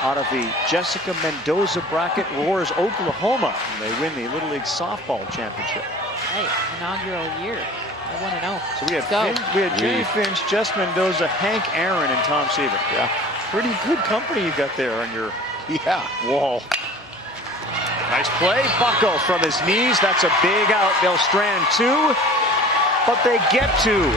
Out of the Jessica Mendoza bracket, Roars Oklahoma. And they win the Little League Softball Championship. Hey, inaugural year. I want to know. So we had Jenny Finch, Jess Mendoza, Hank Aaron, and Tom Seaver. Yeah. Pretty good company you got there on your wall. Nice play. Bucko from his knees. That's a big out. They'll strand 2, but they get 2.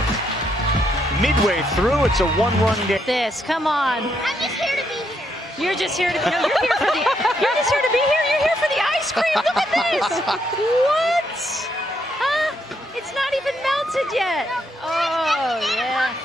Midway through, it's a 1-run game. Come on. I'm just here to be here. You're just here to be. No, you're here for the. You're just here to be here. You're here for the ice cream. Look at this. What? Huh? It's not even melted yet. Oh yeah.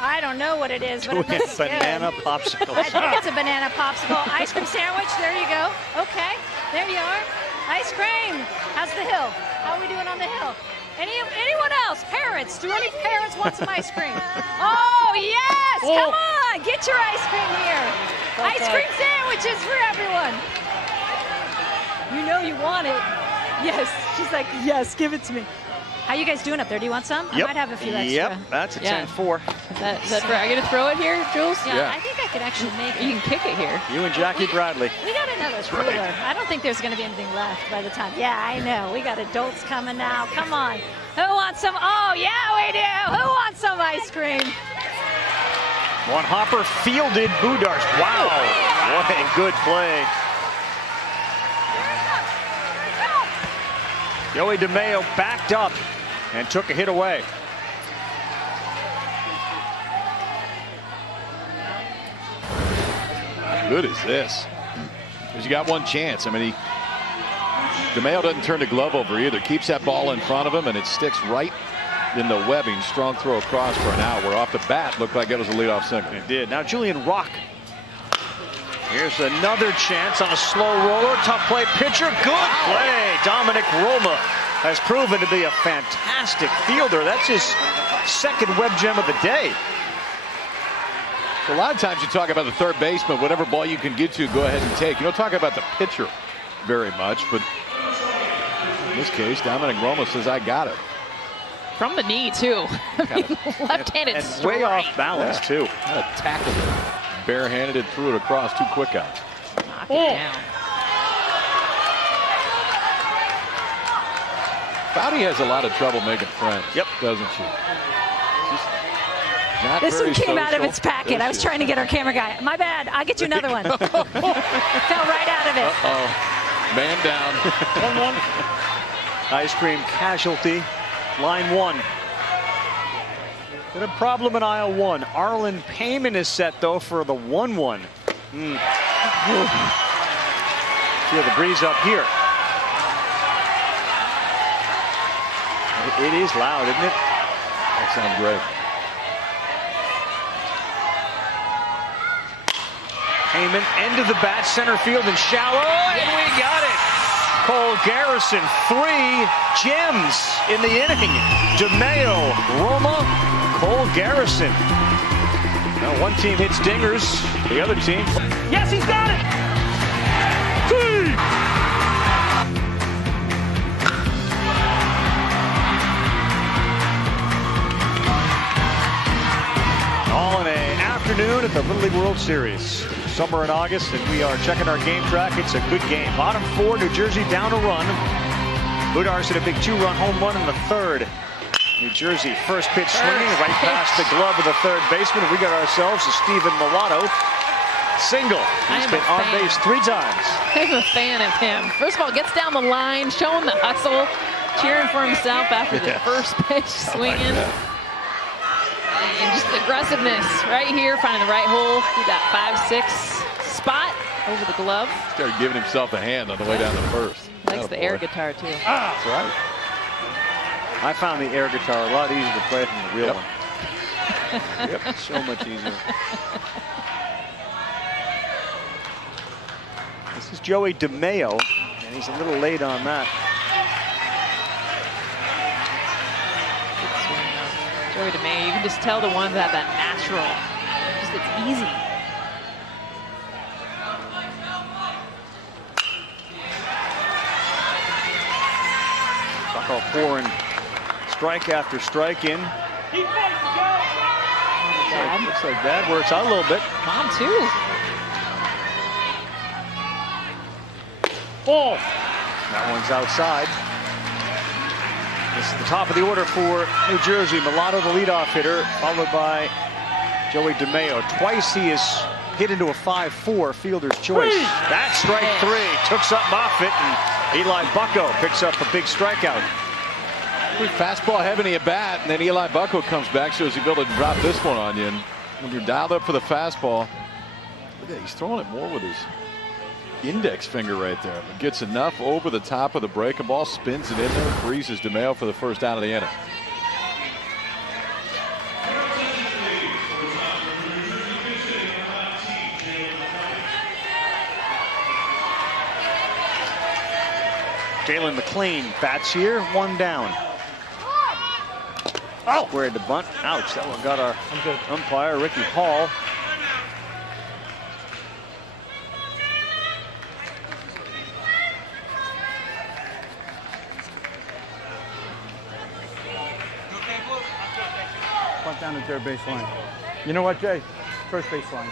I don't know what it is, but it looks banana good. popsicle. I think it's a banana popsicle. Ice cream sandwich. There you go. Okay. There you are. Ice cream. How's the hill? How are we doing on the hill? Anyone else? Parents? Do any parents want some ice cream? Oh, yes! Come on! Get your ice cream here. Ice cream sandwiches for everyone. You know you want it. Yes. She's like, yes, give it to me. How you guys doing up there? Do you want some? Yep. I might have a few extra. Yep, that's a 10-4. Is that for I get to throw it here, Jules? Yeah, I think I could actually make it. You can kick it here. You and Jackie Bradley. We got another cooler. Right. I don't think there's going to be anything left by the time. Yeah, I know. We got adults coming now. Come on. Who wants some? Oh, yeah, we do. Who wants some ice cream? One hopper fielded Budarsh. Wow. What a good play. Joey DeMeo backed up and took a hit away. How good is this? Because you got one chance. I mean, DeMeo doesn't turn the glove over either. Keeps that ball in front of him, and it sticks right in the webbing. Strong throw across for an out. Where off the bat looked like it was a leadoff single. It did. Now Julian Rock. Here's another chance on a slow roller. Tough play. Pitcher. Good play. Dominic Roma has proven to be a fantastic fielder. That's his second web gem of the day. A lot of times you talk about the third baseman, whatever ball you can get to, go ahead and take. You don't talk about the pitcher very much, but in this case, Dominic Roma says, I got it. From the knee, too. Left-handed and way off balance, too. Tackled it. Barehanded it, threw it across, too quick out. Knock it down. Foudy has a lot of trouble making friends. Yep. Doesn't she? Not This one came social. out of its packet. I was trying to get our camera guy. My bad. I'll get you another one. Fell right out of it. Uh-oh. Man down. 1-1. Ice cream casualty. Line 1. Been a problem in aisle 1. Arlen Payman is set, though, for the 1-1. Feel the breeze up here. It is loud, isn't it? That sounds great. Heyman, end of the bat, center field and shallow, and we got it. Cole Garrison, 3 gems in the inning. DeMayo, Roma, Cole Garrison. Now one team hits dingers, the other team. Yes, he's got it. All in an afternoon at the Little League World Series. Summer in August, and we are checking our game track. It's a good game. Bottom 4, New Jersey down a run. Budars hit a big 2-run home run in the 3rd. New Jersey first pitch swinging right past the glove of the 3rd baseman. We got ourselves a Steven Mulatto single. He's been on base 3 times. I'm a fan of him. First of all, gets down the line, showing the hustle, cheering for himself after the first pitch, swinging. And just aggressiveness right here, finding the right hole through that 5-6 spot over the glove. Started giving himself a hand on the way down to first. Likes the air guitar, too. That's right. I found the air guitar a lot easier to play than the real one. Yep, so much easier. This is Joey DeMayo, and he's a little late on that. Joey DeMayo, you can just tell the ones that have that natural. Just it's easy. Bucko pouring strike after strike in. Looks like Dad works out a little bit. Mom, too. Ball. That one's outside. This is the top of the order for New Jersey. Mulatto, the leadoff hitter, followed by Joey DeMayo. Twice he has hit into a 5-4 fielder's choice. That's strike 3. Took something off it, and Eli Bucko picks up a big strikeout. Fastball heavy at bat, and then Eli Bucko comes back, shows he's able to drop this one on you. And when you're dialed up for the fastball, look at, he's throwing it more with his index finger right there. But gets enough over the top of the breaking ball, spins it in there, freezes DeMayo for the first out of the inning. Jalen McLean bats here, 1 down. Oh, we're at the bunt. Ouch, that one got our umpire, Ricky Hall. Bunt down the 3rd base line. You know what, Jay? 1st base line.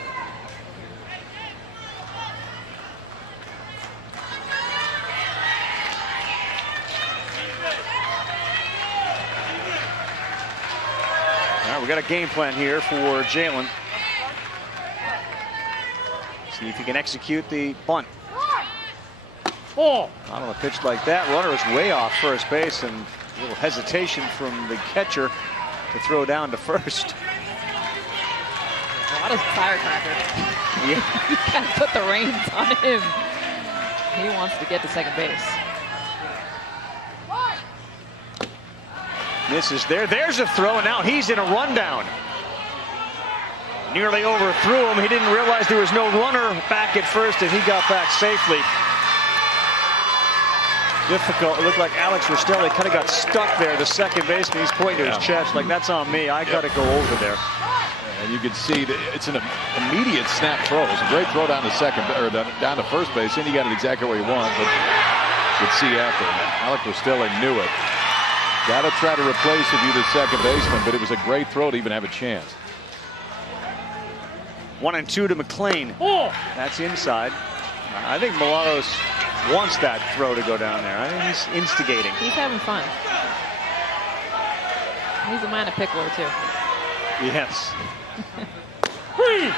All right, we got a game plan here for Jalen. See if he can execute the bunt. Ball. Not on a pitch like that. Runner is way off first base, and a little hesitation from the catcher to throw down to first. What a firecracker. Yeah. You gotta put the reins on him. He wants to get to second base. Misses there. There's a throw, and now he's in a rundown. Nearly overthrew him. He didn't realize there was no runner back at first, and he got back safely. Difficult. It looked like Alex Rostelli kind of got stuck there, the second baseman. He's pointing to his chest like, that's on me. I got to go over there. And you can see that it's an immediate snap throw. It's a great throw down to second, or down to first base, and he got it exactly where he wanted. But you could see after Alex Rostelli knew it. Got to try to replace if you're the second baseman, but it was a great throw to even have a chance. 1-2 to McLean. That's inside. I think Mulatto's wants that throw to go down there. I think he's instigating. He's having fun. He's a man of pickler, too. Yes.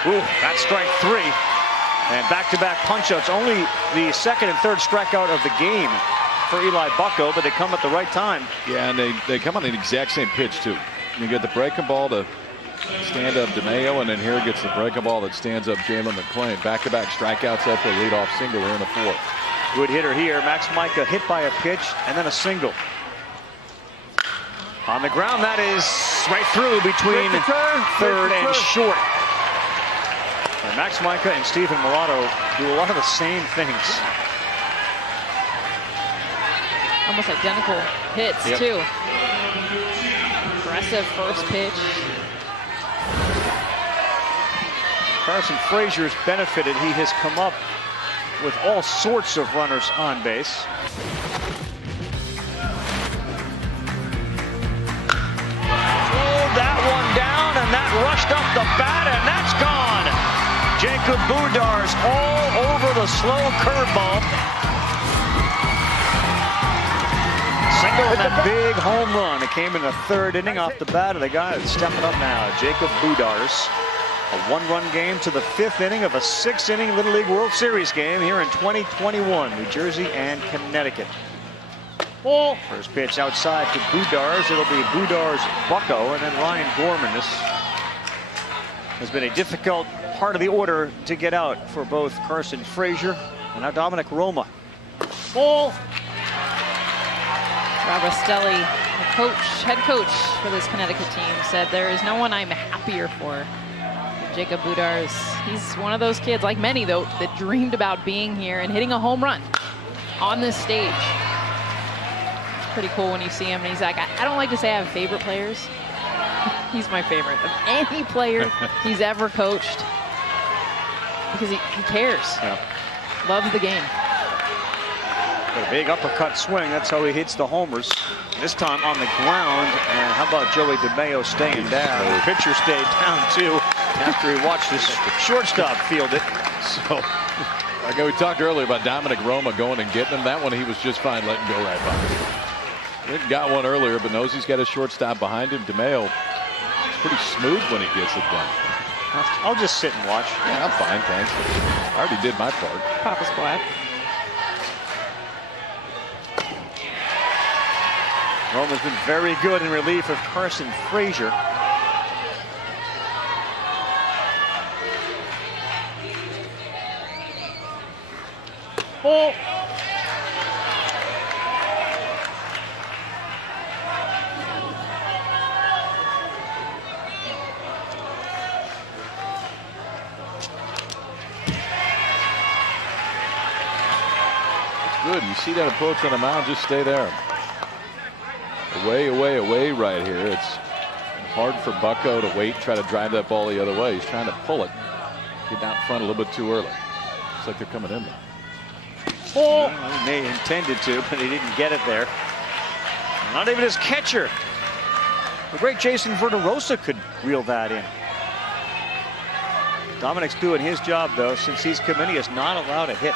Ooh, that's strike 3. And back-to-back punch-outs. Only the second and third strikeout of the game for Eli Bucko, but they come at the right time. Yeah, and they come on the exact same pitch, too. You get the breaking ball to stand up DeMayo, and then here gets the breaking ball that stands up Jalen McClain. Back-to-back strikeouts after a leadoff single here in the 4th. Good hitter here. Max Micah hit by a pitch and then a single. On the ground, that is right through between third and short. And Max Micah and Stephen Mulatto do a lot of the same things. Almost identical hits, too. Aggressive first pitch. Carson Frazier's benefited. He has come up with all sorts of runners on base. That one down, and that rushed up the bat, and that's gone. Jacob Budar's all over the slow curveball. Single and a big home run. It came in the 3rd inning off the bat of the guy that's stepping up now, Jacob Budars. A 1-run game to the 5th inning of a 6-inning Little League World Series game here in 2021, New Jersey and Connecticut. First pitch outside to Budars. It'll be Budars, Bucko, and then Ryan Gorman. This has been a difficult part of the order to get out for both Carson Frazier and now Dominic Roma. Rob Rastelli, the head coach for this Connecticut team, said there is no one I'm happier for than Jacob Budars. He's one of those kids, like many though, that dreamed about being here and hitting a home run on this stage. Pretty cool when you see him, and he's like, I don't like to say I have favorite players. He's my favorite of any player he's ever coached, because he cares. Loves the game. Got a big uppercut swing. That's how he hits the homers. This time on the ground. And how about Joey DeMayo staying down? The pitcher stayed down too after he watched his shortstop field it. So, like we talked earlier about Dominic Roma going and getting him, that one he was just fine letting go right by. He got one earlier, but knows he's got a shortstop behind him. DeMayo is pretty smooth when he gets it done. I'll just sit and watch. Yeah, I'm fine, thanks. I already did my part. Papa's quiet. Roma's been very good in relief of Carson Frazier. Good. You see that approach on the mound, just stay there. Away, away, away right here. It's hard for Bucko to wait, try to drive that ball the other way. He's trying to pull it. Get out front a little bit too early. Looks like they're coming in there. Well, he may have intended to, but he didn't get it there. Not even his catcher. The great Jason Verderosa could reel that in. Dominic's doing his job, though. Since he's come in, he is not allowed a hit.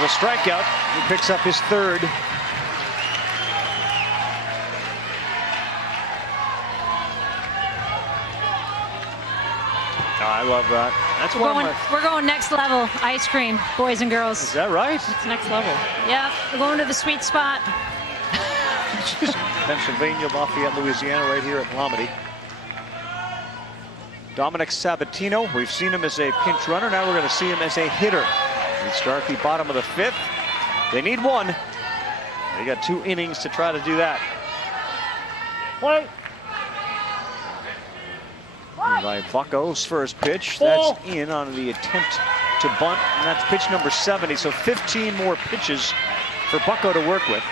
A strikeout. He picks up his 3rd. I love that. That's we're going next level ice cream, boys and girls. Is that right? It's next level. Yeah, we're going to the sweet spot. Pennsylvania, Lafayette, Louisiana, right here at Lomedy. Dominic Sabatino. We've seen him as a pinch runner. Now we're going to see him as a hitter. We start the bottom of the 5th. They need one. They got 2 innings to try to do that. Play. By Bucko's first pitch. That's in on the attempt to bunt, and that's pitch number 70. So 15 more pitches for Bucko to work with.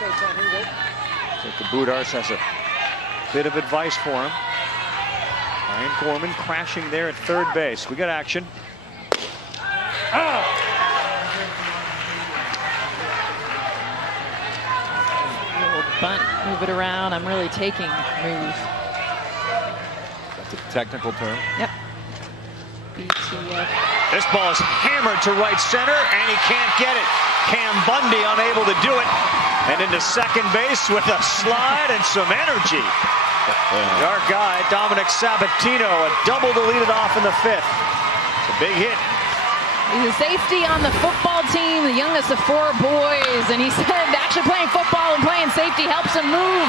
I think the Budars has a bit of advice for him. Ryan Gorman crashing there at 3rd base. We got action. Little bunt, move it around. I'm really taking move. Got the technical term. Yep. BTF. This ball is hammered to right center, and he can't get it. Cam Bundy unable to do it. And into second base with a slide and some energy. Our guy, Dominic Sabatino, a double to lead it off in the 5th. It's a big hit. He's a safety on the football team, the youngest of 4 boys, and he said actually playing football and playing safety helps him move.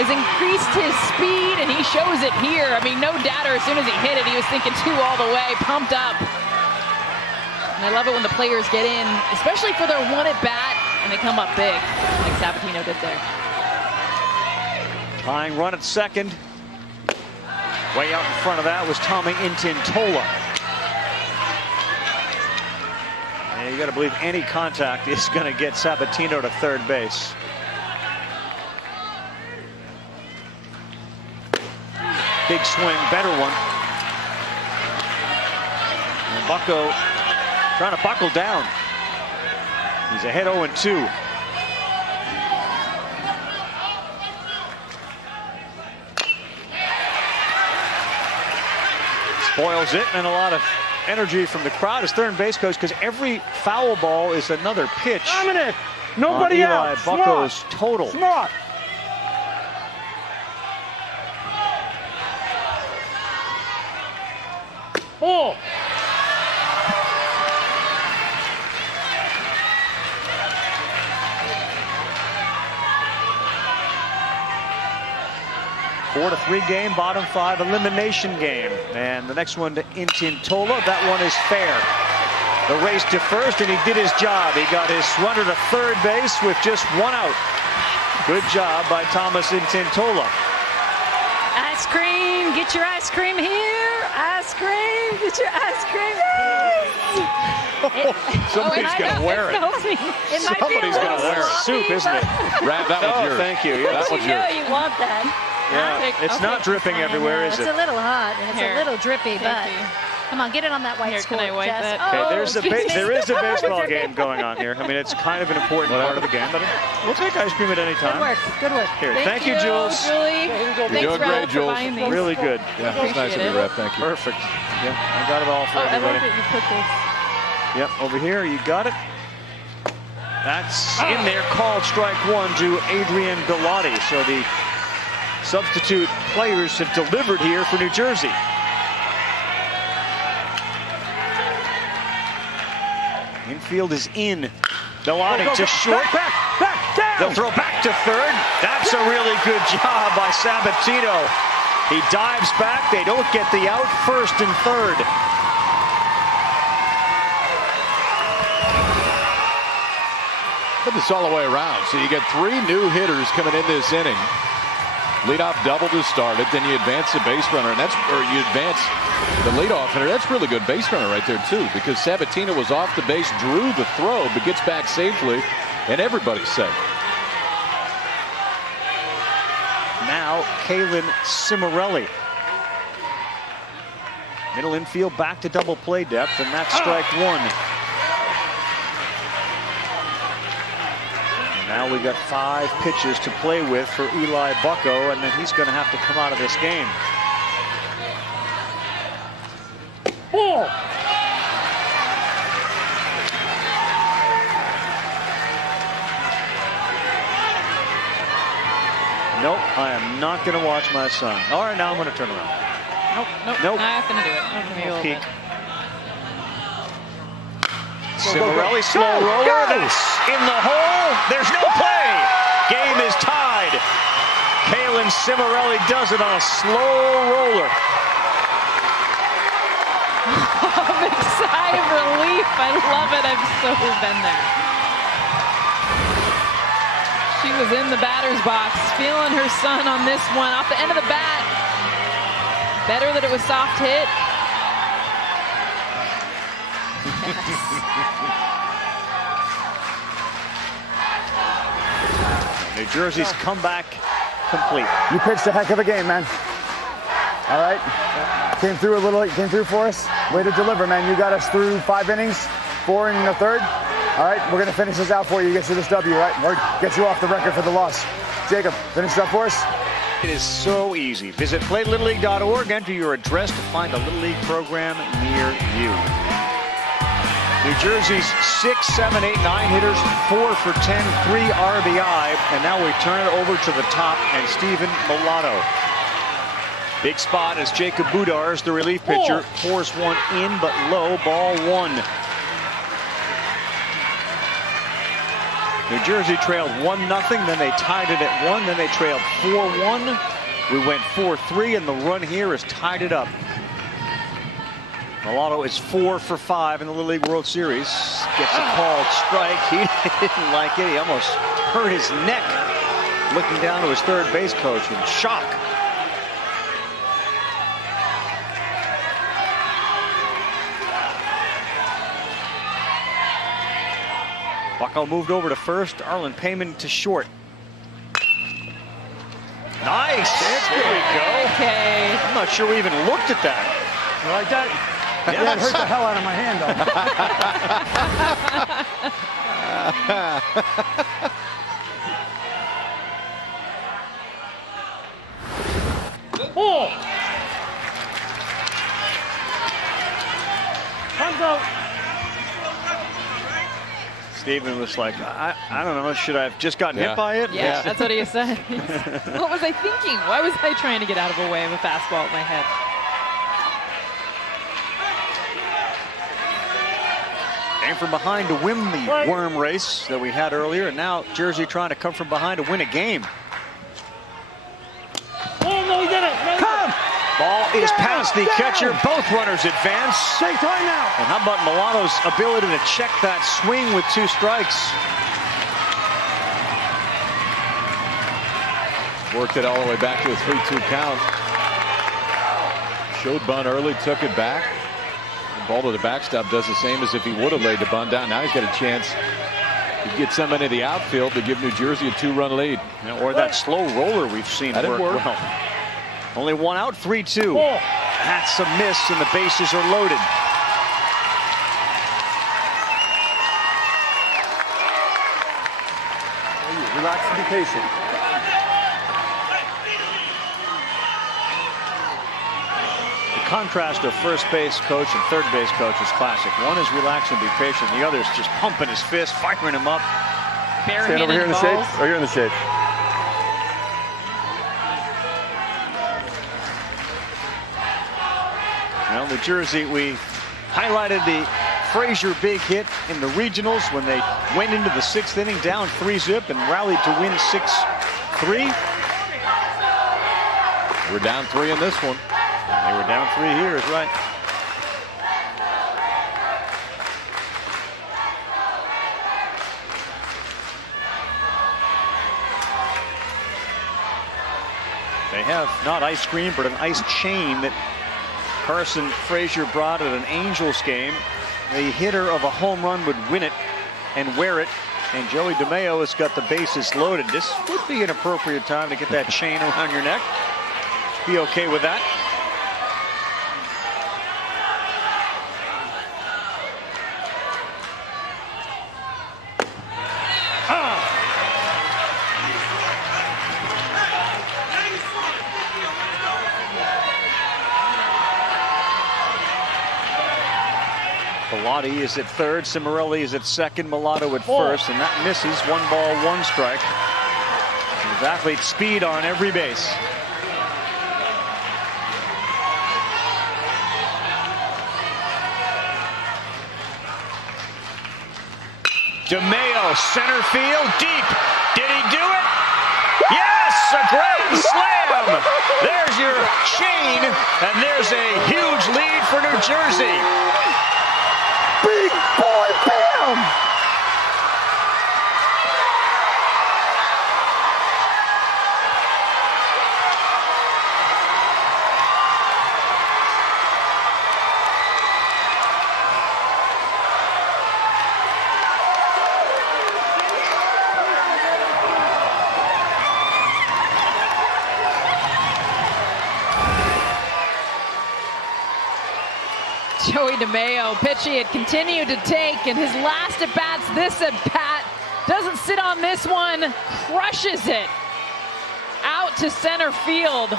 Has increased his speed, and he shows it here. I mean, no doubter, as soon as he hit it, he was thinking 2 all the way, pumped up. And I love it when the players get in, especially for their one at bat, and they come up big, like Sabatino did there. Tying run at second. Way out in front of that was Tommy Intintola. And you got to believe any contact is going to get Sabatino to third base. Big swing, better one. And Bucko trying to buckle down. He's ahead 0-2. Spoils it, and a lot of energy from the crowd as third base coach, because every foul ball is another pitch. Dominic, nobody Eli out. Bucko's total. Smart. Oh. Four to 3 game, bottom 5 elimination game. And the next one to Intintola. That one is fair. The race to first, and he did his job. He got his runner to third base with just 1 out. Good job by Thomas Intintola. Ice cream, get your ice cream here. Ice cream, get your ice cream here. Somebody's going to wear it. It might be Somebody's going to wear it. Soup, isn't it? That was yours. Thank you. Yeah, that was yours. You want that. Yeah, it's not dripping everywhere, is it? It's a little hot and it's a little drippy, but come on, get it on that white score, Can I wipe Jess. that? Okay, there is a baseball game going on here. I mean, it's kind of an important part of the game, but we'll take ice cream at any time. Good work. Good work. Here, thank you, Jules. Julie. You're doing great, Jules. Really good. Yeah, it's nice of you, Rep. Thank you. Perfect. Yeah, I got it all for everybody. I love that you put this. Yep, over here, you got it. That's in there, called strike 1 to Adrian Galati. So the substitute players have delivered here for New Jersey. Infield is in. Galati to short. Back down. They'll throw back to third. That's a really good job by Sabatino. He dives back. They don't get the out. First and third. Put this all the way around. So you get 3 new hitters coming in this inning. Leadoff double to start it, then you advance the base runner, and you advance the leadoff hitter. That's really good base runner right there too, because Sabatino was off the base, drew the throw, but gets back safely, and everybody's safe. Now Kalen Cimarelli. Middle infield back to double play depth, and that's strike 1. Now we got 5 pitches to play with for Eli Bucko, and then he's going to have to come out of this game. Oh. Nope, I am not going to watch my son. All right, now I'm going to turn around. Nope. Not going to do it. Not going to be able Peek. to. Cimarelli, slow roller. That's in the hole. There's no play. Game is tied. Kalen Cimarelli does it on a slow roller. Big sigh of relief. I love it. I've so been there. She was in the batter's box, feeling her son on this one. Off the end of the bat. Better that it was soft hit. New Jersey's comeback complete. You pitched a heck of a game, man. All right. Came through a little. Came through for us. Way to deliver, man. You got us through 5 innings, 4 in the third. All right. We're gonna finish this out for you. Get you this W, right? Or get you off the record for the loss. Jacob, finish it up for us. It is so easy. Visit PlayLittleLeague.org. Enter your address to find a Little League program near you. New Jersey's 6, 7, 8, 9 hitters, 4 for 10, 3 RBI. And now we turn it over to the top and Steven Mulatto. Big spot as Jacob Budars, the relief pitcher, pours one in but low, ball 1. New Jersey trailed 1-0, then they tied it at 1, then they trailed 4-1. We went 4-3, and the run here has tied it up. Mulatto is 4 for 5 in the Little League World Series. Gets a called strike. He didn't like it. He almost hurt his neck looking down to his third base coach in shock. Bucko moved over to first. Arlen Payman to short. Nice. There we go. Okay. I'm not sure we even looked at that. You like that? Yeah, it hurt the hell out of my hand, though. Comes out. Steven was like, I don't know, should I have just gotten hit by it? Yeah, that's what he said. What was I thinking? Why was I trying to get out of a way of a fastball at my head? Came from behind to win the worm race that we had earlier, and now Jersey trying to come from behind to win a game. Oh, no, he did it. Come! Ball is past the catcher. Both runners advance. Take time now. And how about Mulatto's ability to check that swing with 2 strikes? Worked it all the way back to a 3-2 count. Showed bunt early, took it back. The ball to the backstop does the same as if he would have laid the bunt down. Now he's got a chance to get somebody in the outfield to give New Jersey a 2-run lead. Or that slow roller we've seen work well. Only 1 out, 3-2. That's a miss, and the bases are loaded. Relax and be patient. The contrast of first base coach and third base coach is classic. One is relax and be patient. The other is just pumping his fist, firing him up. Stand over here in the shade. Oh, you're in the shade. Well, New Jersey, we highlighted the Frazier big hit in the regionals when they went into the 6th inning down 3-zip and rallied to win 6-3. We're down 3 in this one. And they were down 3 here, is right. They have not ice cream, but an ice chain that Carson Frazier brought at an Angels game. The hitter of a home run would win it and wear it. And Joey DeMeo has got the bases loaded. This would be an appropriate time to get that chain around your neck. Be okay with that. Bellotti is at third, Cimarelli is at second, Mulatto at first, and that misses. 1 ball, 1 strike. His athlete's speed on every base. DeMeo, center field, deep. Did he do it? Yes, a grand slam. There's your chain, and there's a huge lead for New Jersey. Big boy, bam! Joey DeMeo, pitch he had continued to take, and his last at-bats, this at-bat, doesn't sit on this one, crushes it. out to center field.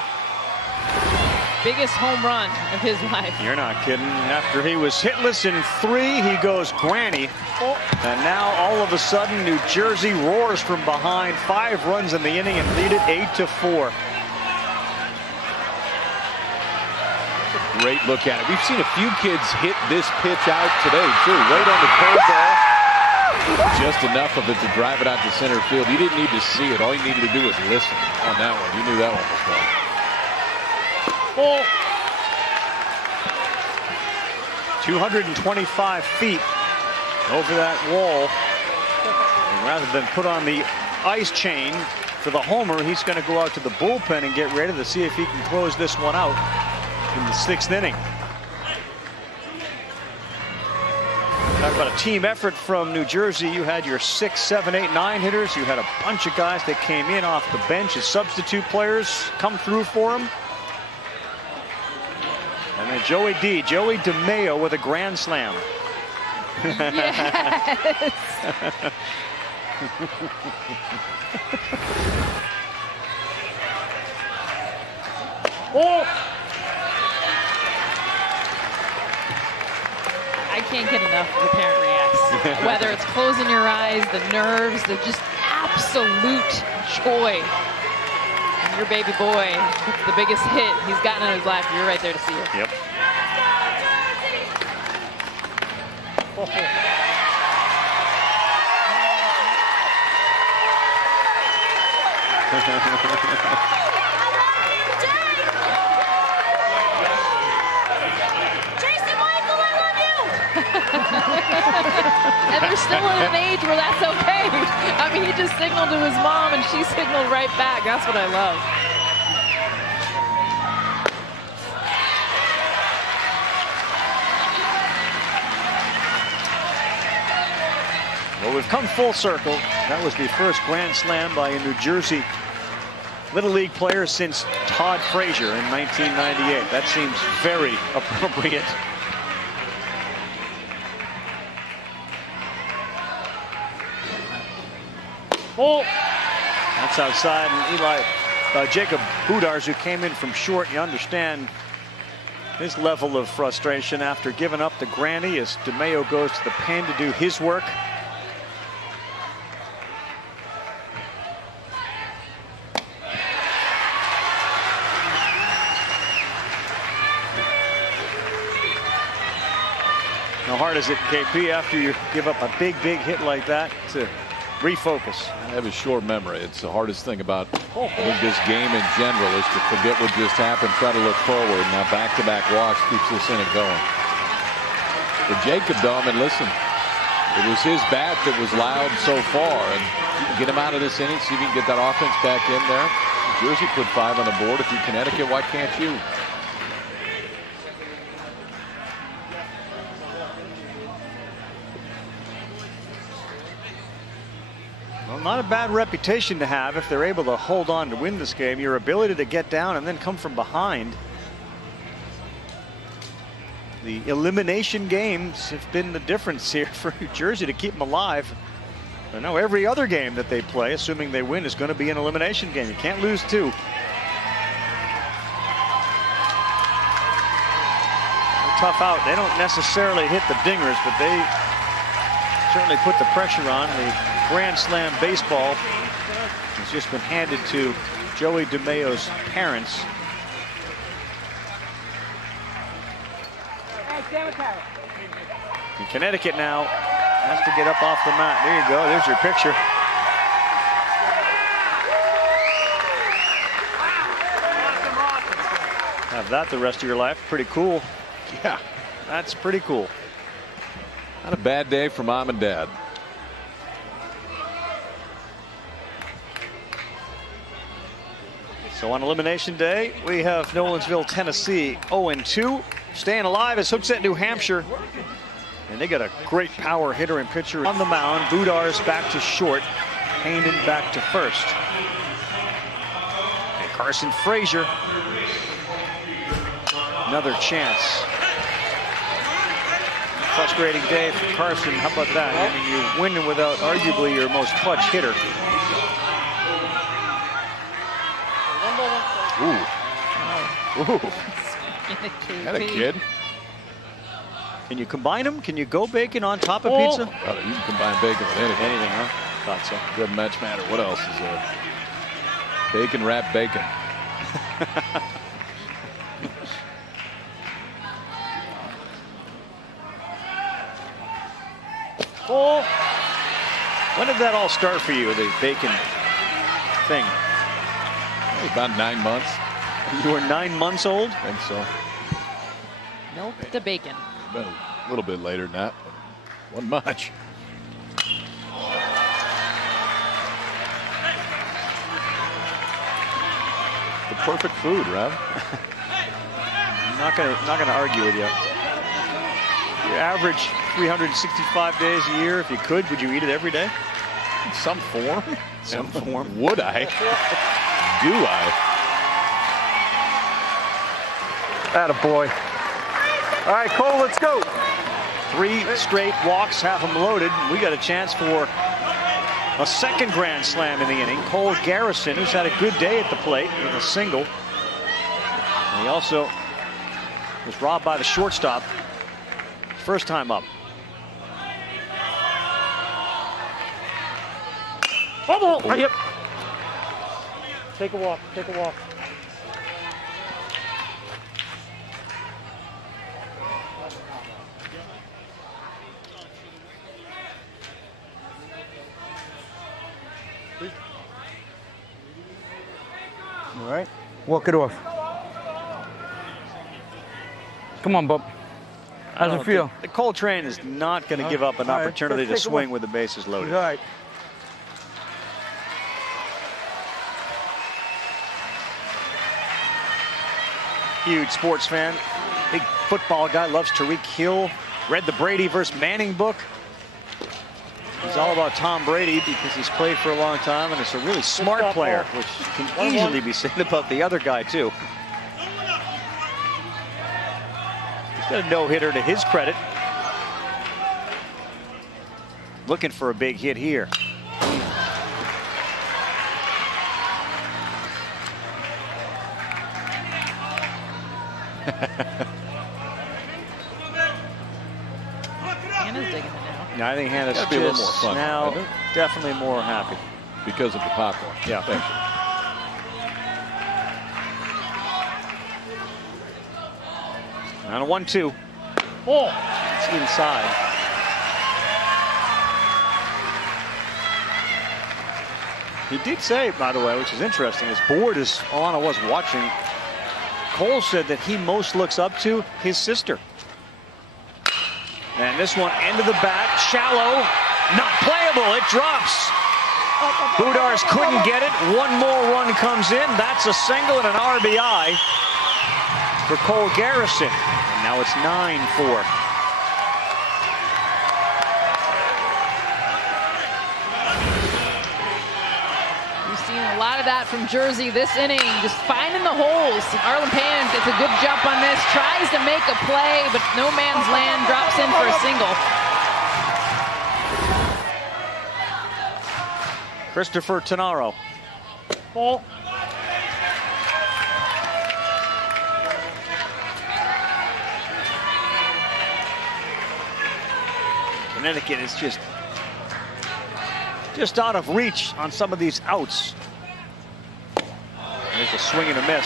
Biggest home run of his life. You're not kidding. After he was hitless in 3, he goes granny. And now all of a sudden New Jersey roars from behind. 5 runs in the inning and lead it 8-4. Great look at it. We've seen a few kids hit this pitch out today too. Right on the curveball. Just enough of it to drive it out to center field. You didn't need to see it. All you needed to do was listen on that one. You knew that one was gone. 225 feet over that wall. And rather than put on the ice chain for the homer, he's going to go out to the bullpen and get ready to see if he can close this one out in the 6th inning. Talk about a team effort from New Jersey. You had your 6, 7, 8, 9 hitters. You had a bunch of guys that came in off the bench as substitute players come through for him. And then Joey DeMayo with a grand slam. Yes. I can't get enough of the parent reacts. Whether it's closing your eyes, the nerves, the just absolute joy. And your baby boy, it's the biggest hit he's gotten in his life. You're right there to see it. Yep. And they're still at an age where that's okay. I mean, he just signaled to his mom and she signaled right back. That's what I love. Well, we've come full circle. That was the first grand slam by a New Jersey Little League player since Todd Frazier in 1998. That seems very appropriate. That's outside, and Jacob Budars, who came in from short, you understand his level of frustration after giving up the granny as DeMayo goes to the pen to do his work. How hard is it, KP, after you give up a big hit like that to refocus? I have a short memory. It's the hardest thing about this game in general is to forget what just happened, try to look forward. Now back-to-back walks keeps this inning going. For Jacob, though, I mean, listen, it was his bat that was loud so far, and you can get him out of this inning, see if you can get that offense back in there. New Jersey put 5 on the board. If you're Connecticut, why can't you? Well, not a bad reputation to have if they're able to hold on to win this game. Your ability to get down and then come from behind. The elimination games have been the difference here for New Jersey to keep them alive. I know every other game that they play, assuming they win, is going to be an elimination game. You can't lose 2. Tough out. They don't necessarily hit the dingers, but they certainly put the pressure on. The grand slam baseball has just been handed to Joey DeMayo's parents. And Connecticut now has to get up off the mat. There you go. There's your picture. Have that the rest of your life. Pretty cool. Yeah, that's pretty cool. Not a bad day for mom and dad. So on elimination day, we have Nolensville, Tennessee 0-2. Staying alive is Hooksett, New Hampshire. And they got a great power hitter and pitcher on the mound. Budars back to short. Hayden back to first. And Carson Frazier. Another chance. Frustrating day for Carson. How about that? I mean, you're winning without arguably your most clutch hitter. Ooh. That a kid. Can you combine them? Can you go bacon on top of pizza? Oh, you can combine bacon with anything. Anything, huh? Thought so. Doesn't much matter. What else is there? Bacon wrapped bacon. Oh. When did that all start for you, the bacon thing? About 9 months. You were 9 months old? I think so. Milk the bacon. Been a little bit later than that, but wasn't much. The perfect food, Rob. I'm not gonna argue with you. Your average 365 days a year, if you could, would you eat it every day? In some form. Some form. Would I? Do I? Attaboy. All right, Cole, let's go. 3 straight walks, have them loaded. We got a chance for a second grand slam in the inning. Cole Garrison, who's had a good day at the plate with a single. And he also was robbed by the shortstop. First time up. Oh, yep. Take a walk, take a walk. All right, walk it off. Come on, bub. How's it feel? The Cole train is not going to give up an opportunity to swing with the bases loaded. All right. Huge sports fan, big football guy, loves Tariq Hill. Read the Brady versus Manning book. He's all about Tom Brady because he's played for a long time and is a really smart player, which can easily be said about the other guy too. He's got a no-hitter to his credit. Looking for a big hit here. Hannah's digging it now. No, I think Hannah's Gotta be a little more fun, now right? definitely more happy. Because of the popcorn. Yeah. Thank you. On a 1-2. Oh, it's inside. He did say, by the way, which is interesting, as bored as Alana was watching, Cole said that he most looks up to his sister. And this one, end of the bat, shallow, not playable, it drops. Budars couldn't get it. One more run comes in. That's a single and an RBI for Cole Garrison. And now it's 9-4. We've seen a lot of that from Jersey this inning, just finding the holes. Arlen Payne gets a good jump on this, tries to make a play, but no man's land, drops in for a single. Christopher Tannaro. Ball. Connecticut is just out of reach on some of these outs. There's a swing and a miss.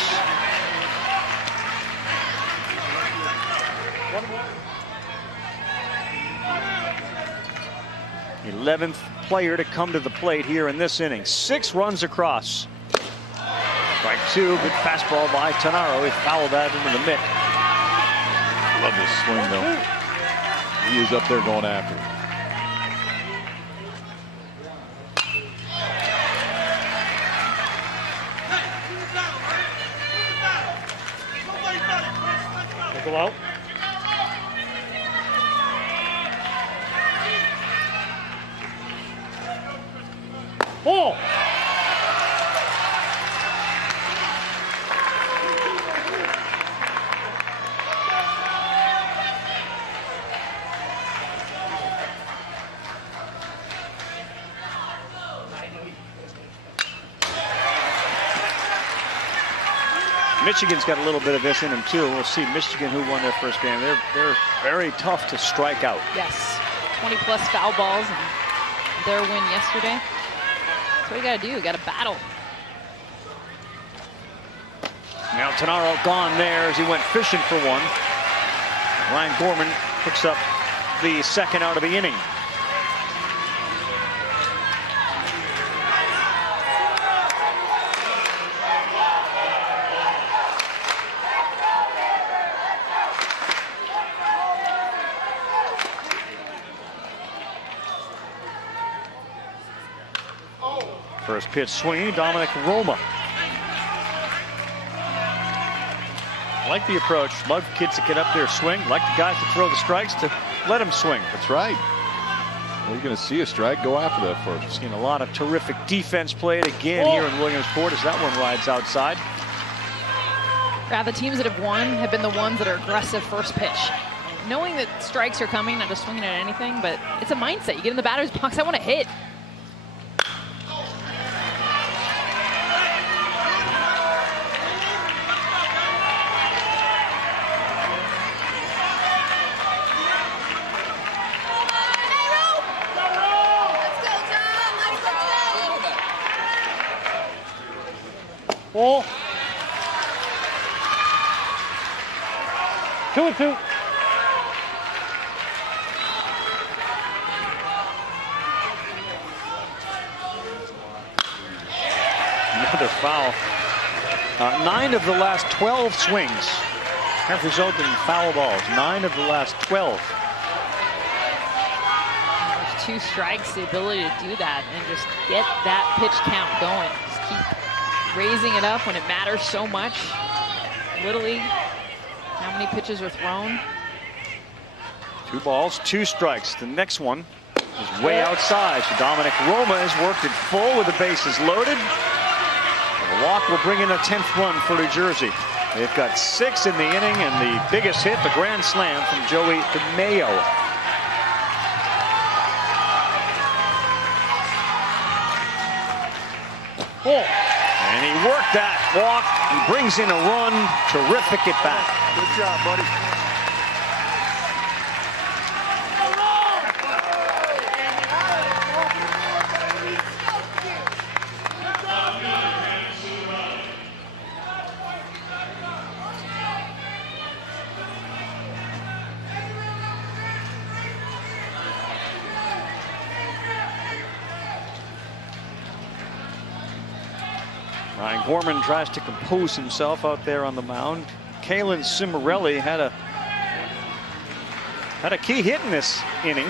11th player to come to the plate here in this inning. 6 runs across. Strike 2, good fastball by Tannaro. He fouled that into the mitt. Love this swing, though. He is up there going after it. Go out. Ball. Michigan's got a little bit of this in them too. We'll see. Michigan, who won their first game, they're very tough to strike out. Yes, 20+ foul balls in their win yesterday. That's what you got to do. You got to battle. Now Tannaro gone there as he went fishing for one. Ryan Gorman picks up the second out of the inning. First pitch swinging, Dominic Roma. Like the approach. Love kids to get up there, swing. Like the guys to throw the strikes, to let them swing. That's right. Well, you're going to see a strike, go after that first. Seen a lot of terrific defense played again here in Williamsport as that one rides outside. Yeah, the teams that have won have been the ones that are aggressive first pitch. Knowing that strikes are coming, not just swinging at anything, but it's a mindset. You get in the batter's box, I want to hit. Ball. 2-2. Another foul. 9 of the last 12 swings have resulted in foul balls. 9 of the last 12. There's 2 strikes, the ability to do that and just get that pitch count going. Just keep raising it up when it matters so much. Little League, how many pitches are thrown? 2 balls, 2 strikes. The next one is way outside. So Dominic Roma has worked it full with the bases loaded. And the walk will bring in a 10th run for New Jersey. They've got 6 in the inning, and the biggest hit, the grand slam from Joey DeMayo. Oh. And he worked that walk. He brings in a run. Terrific at bat. Good job, buddy. Ryan Gorman tries to compose himself out there on the mound. Kalen Cimarelli had a key hit in this inning.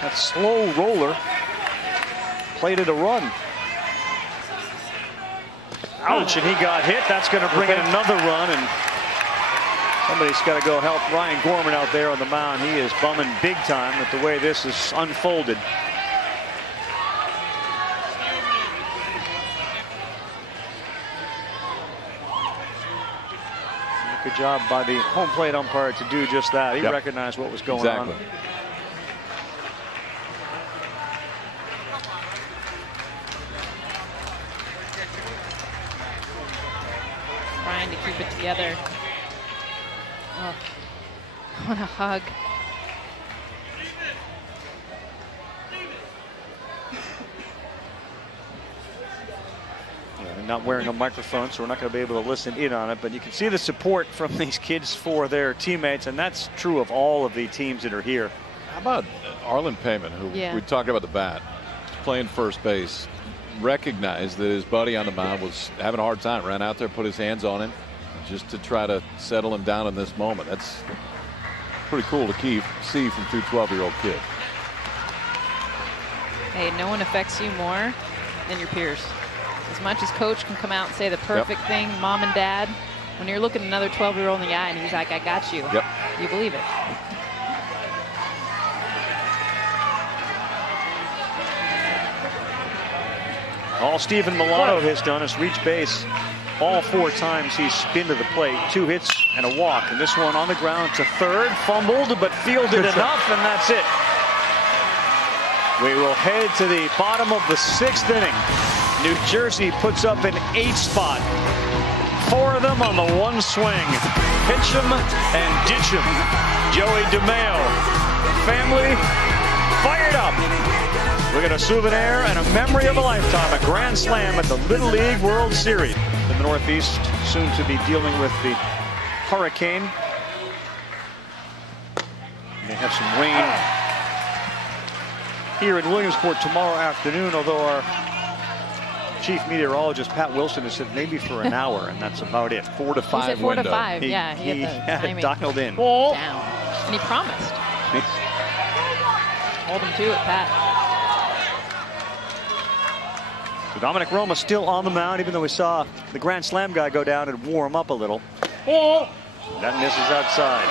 That slow roller plated a run. Ouch, and he got hit. That's going to bring in another run, and somebody's got to go help Ryan Gorman out there on the mound. He is bumming big time with the way this is unfolded. Good job by the home plate umpire to do just that. He recognized what was going on. Trying to keep it together. Oh, what a hug. Not wearing a microphone, so we're not going to be able to listen in on it, but you can see the support from these kids for their teammates, and that's true of all of the teams that are here. How about Arlen Payman, who we talked about the bat, playing first base, recognized that his buddy on the mound was having a hard time, ran out there, put his hands on him just to try to settle him down in this moment. That's pretty cool to see from 2 12-year-old kids. Hey, no one affects you more than your peers. As much as coach can come out and say the perfect thing, mom and dad, when you're looking another 12-year-old in the eye and he's like, I got you, you believe it. All Stephen Milano has done is reach base. All 4 times he's been to the plate. 2 hits and a walk. And this one on the ground to third, fumbled, but fielded enough, and that's it. We will head to the bottom of the 6th inning. New Jersey puts up an 8 spot. 4 of them on the one swing. Pitch 'em and ditch 'em. Joey DeMeo. Family fired up. We got a souvenir and a memory of a lifetime. A grand slam at the Little League World Series. In the Northeast, soon to be dealing with the hurricane. They have some rain here in Williamsport tomorrow afternoon, although our chief meteorologist, Pat Wilson, has said maybe for an hour, and that's about it. 4 to 5 he said 4 window. to 5, He yeah. had it timing dialed in. down. And he promised. Hold him to it, Pat. So Dominic Roma still on the mound, even though we saw the Grand Slam guy go down and warm up a little. That misses outside.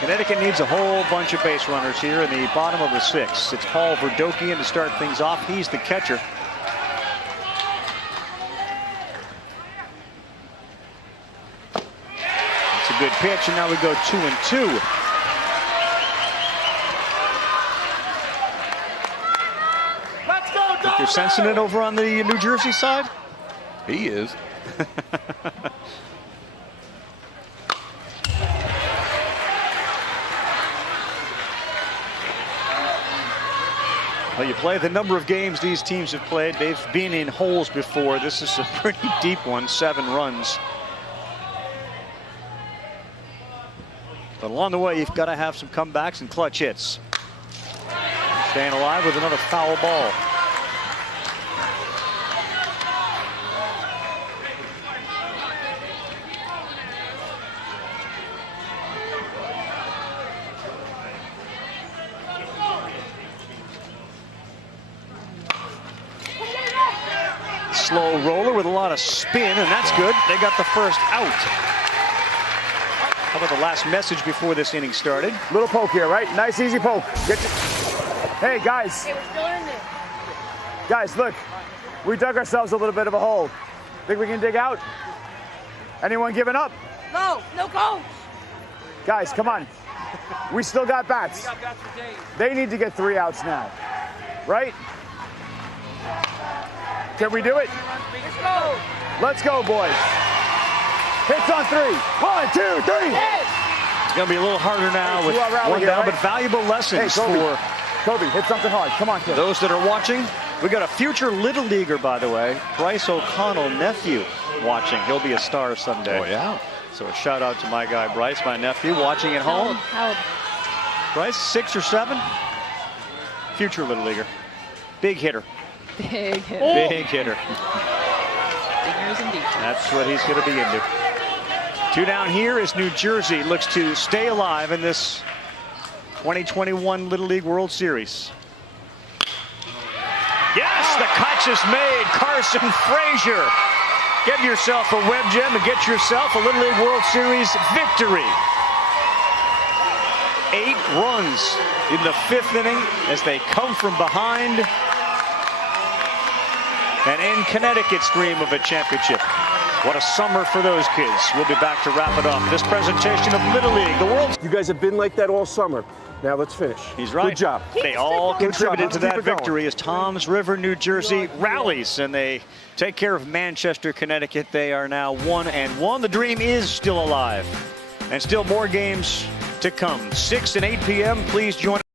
Connecticut needs a whole bunch of base runners here in the bottom of the 6th. It's Paul Verdokian to start things off. He's the catcher. It's a good pitch, and now we go 2-2. Think you're sensing it over on the New Jersey side? He is. Well, you play the number of games these teams have played. They've been in holes before. This is a pretty deep one, 7 runs. But along the way, you've got to have some comebacks and clutch hits. Staying alive with another foul ball. Slow roller with a lot of spin, and that's good. They got the first out. How about the last message before this inning started? Little poke here, right? Nice, easy poke. Hey, guys. Hey, we're still in this. Guys, look. We dug ourselves a little bit of a hole. Think we can dig out? Anyone giving up? No coach. Guys, come on. We still got bats. They need to get 3 outs now, right? Can we do it? Let's go. Let's go, boys. Hits on 3. 1, 2, 3. It's going to be a little harder now with one here, down, right? but valuable lessons for Kobe, hit something hard. Come on, kid. those that are watching. We got a future Little Leaguer, by the way, Bryce O'Connell, nephew, watching. He'll be a star someday. Oh, yeah. So a shout out to my guy, Bryce, my nephew, watching at home. How old? Bryce, 6 or 7. Future Little Leaguer. Big hitter. Big hitter. Big hitter. Fingers and deep. That's what he's going to be into. 2 down here as New Jersey looks to stay alive in this 2021 Little League World Series. Yes, the catch is made. Carson Frazier. Get yourself a web gem and get yourself a Little League World Series victory. 8 runs in the 5th inning as they come from behind and end Connecticut's dream of a championship. What a summer for those kids. We'll be back to wrap it up. This presentation of Little League, the world. You guys have been like that all summer. Now let's finish. He's right. Good job. They all contributed to that Keep it going. victory as Toms River, New Jersey rallies and they take care of Manchester, Connecticut. They are now 1-1. The dream is still alive and still more games to come. 6 and 8 p.m. Please join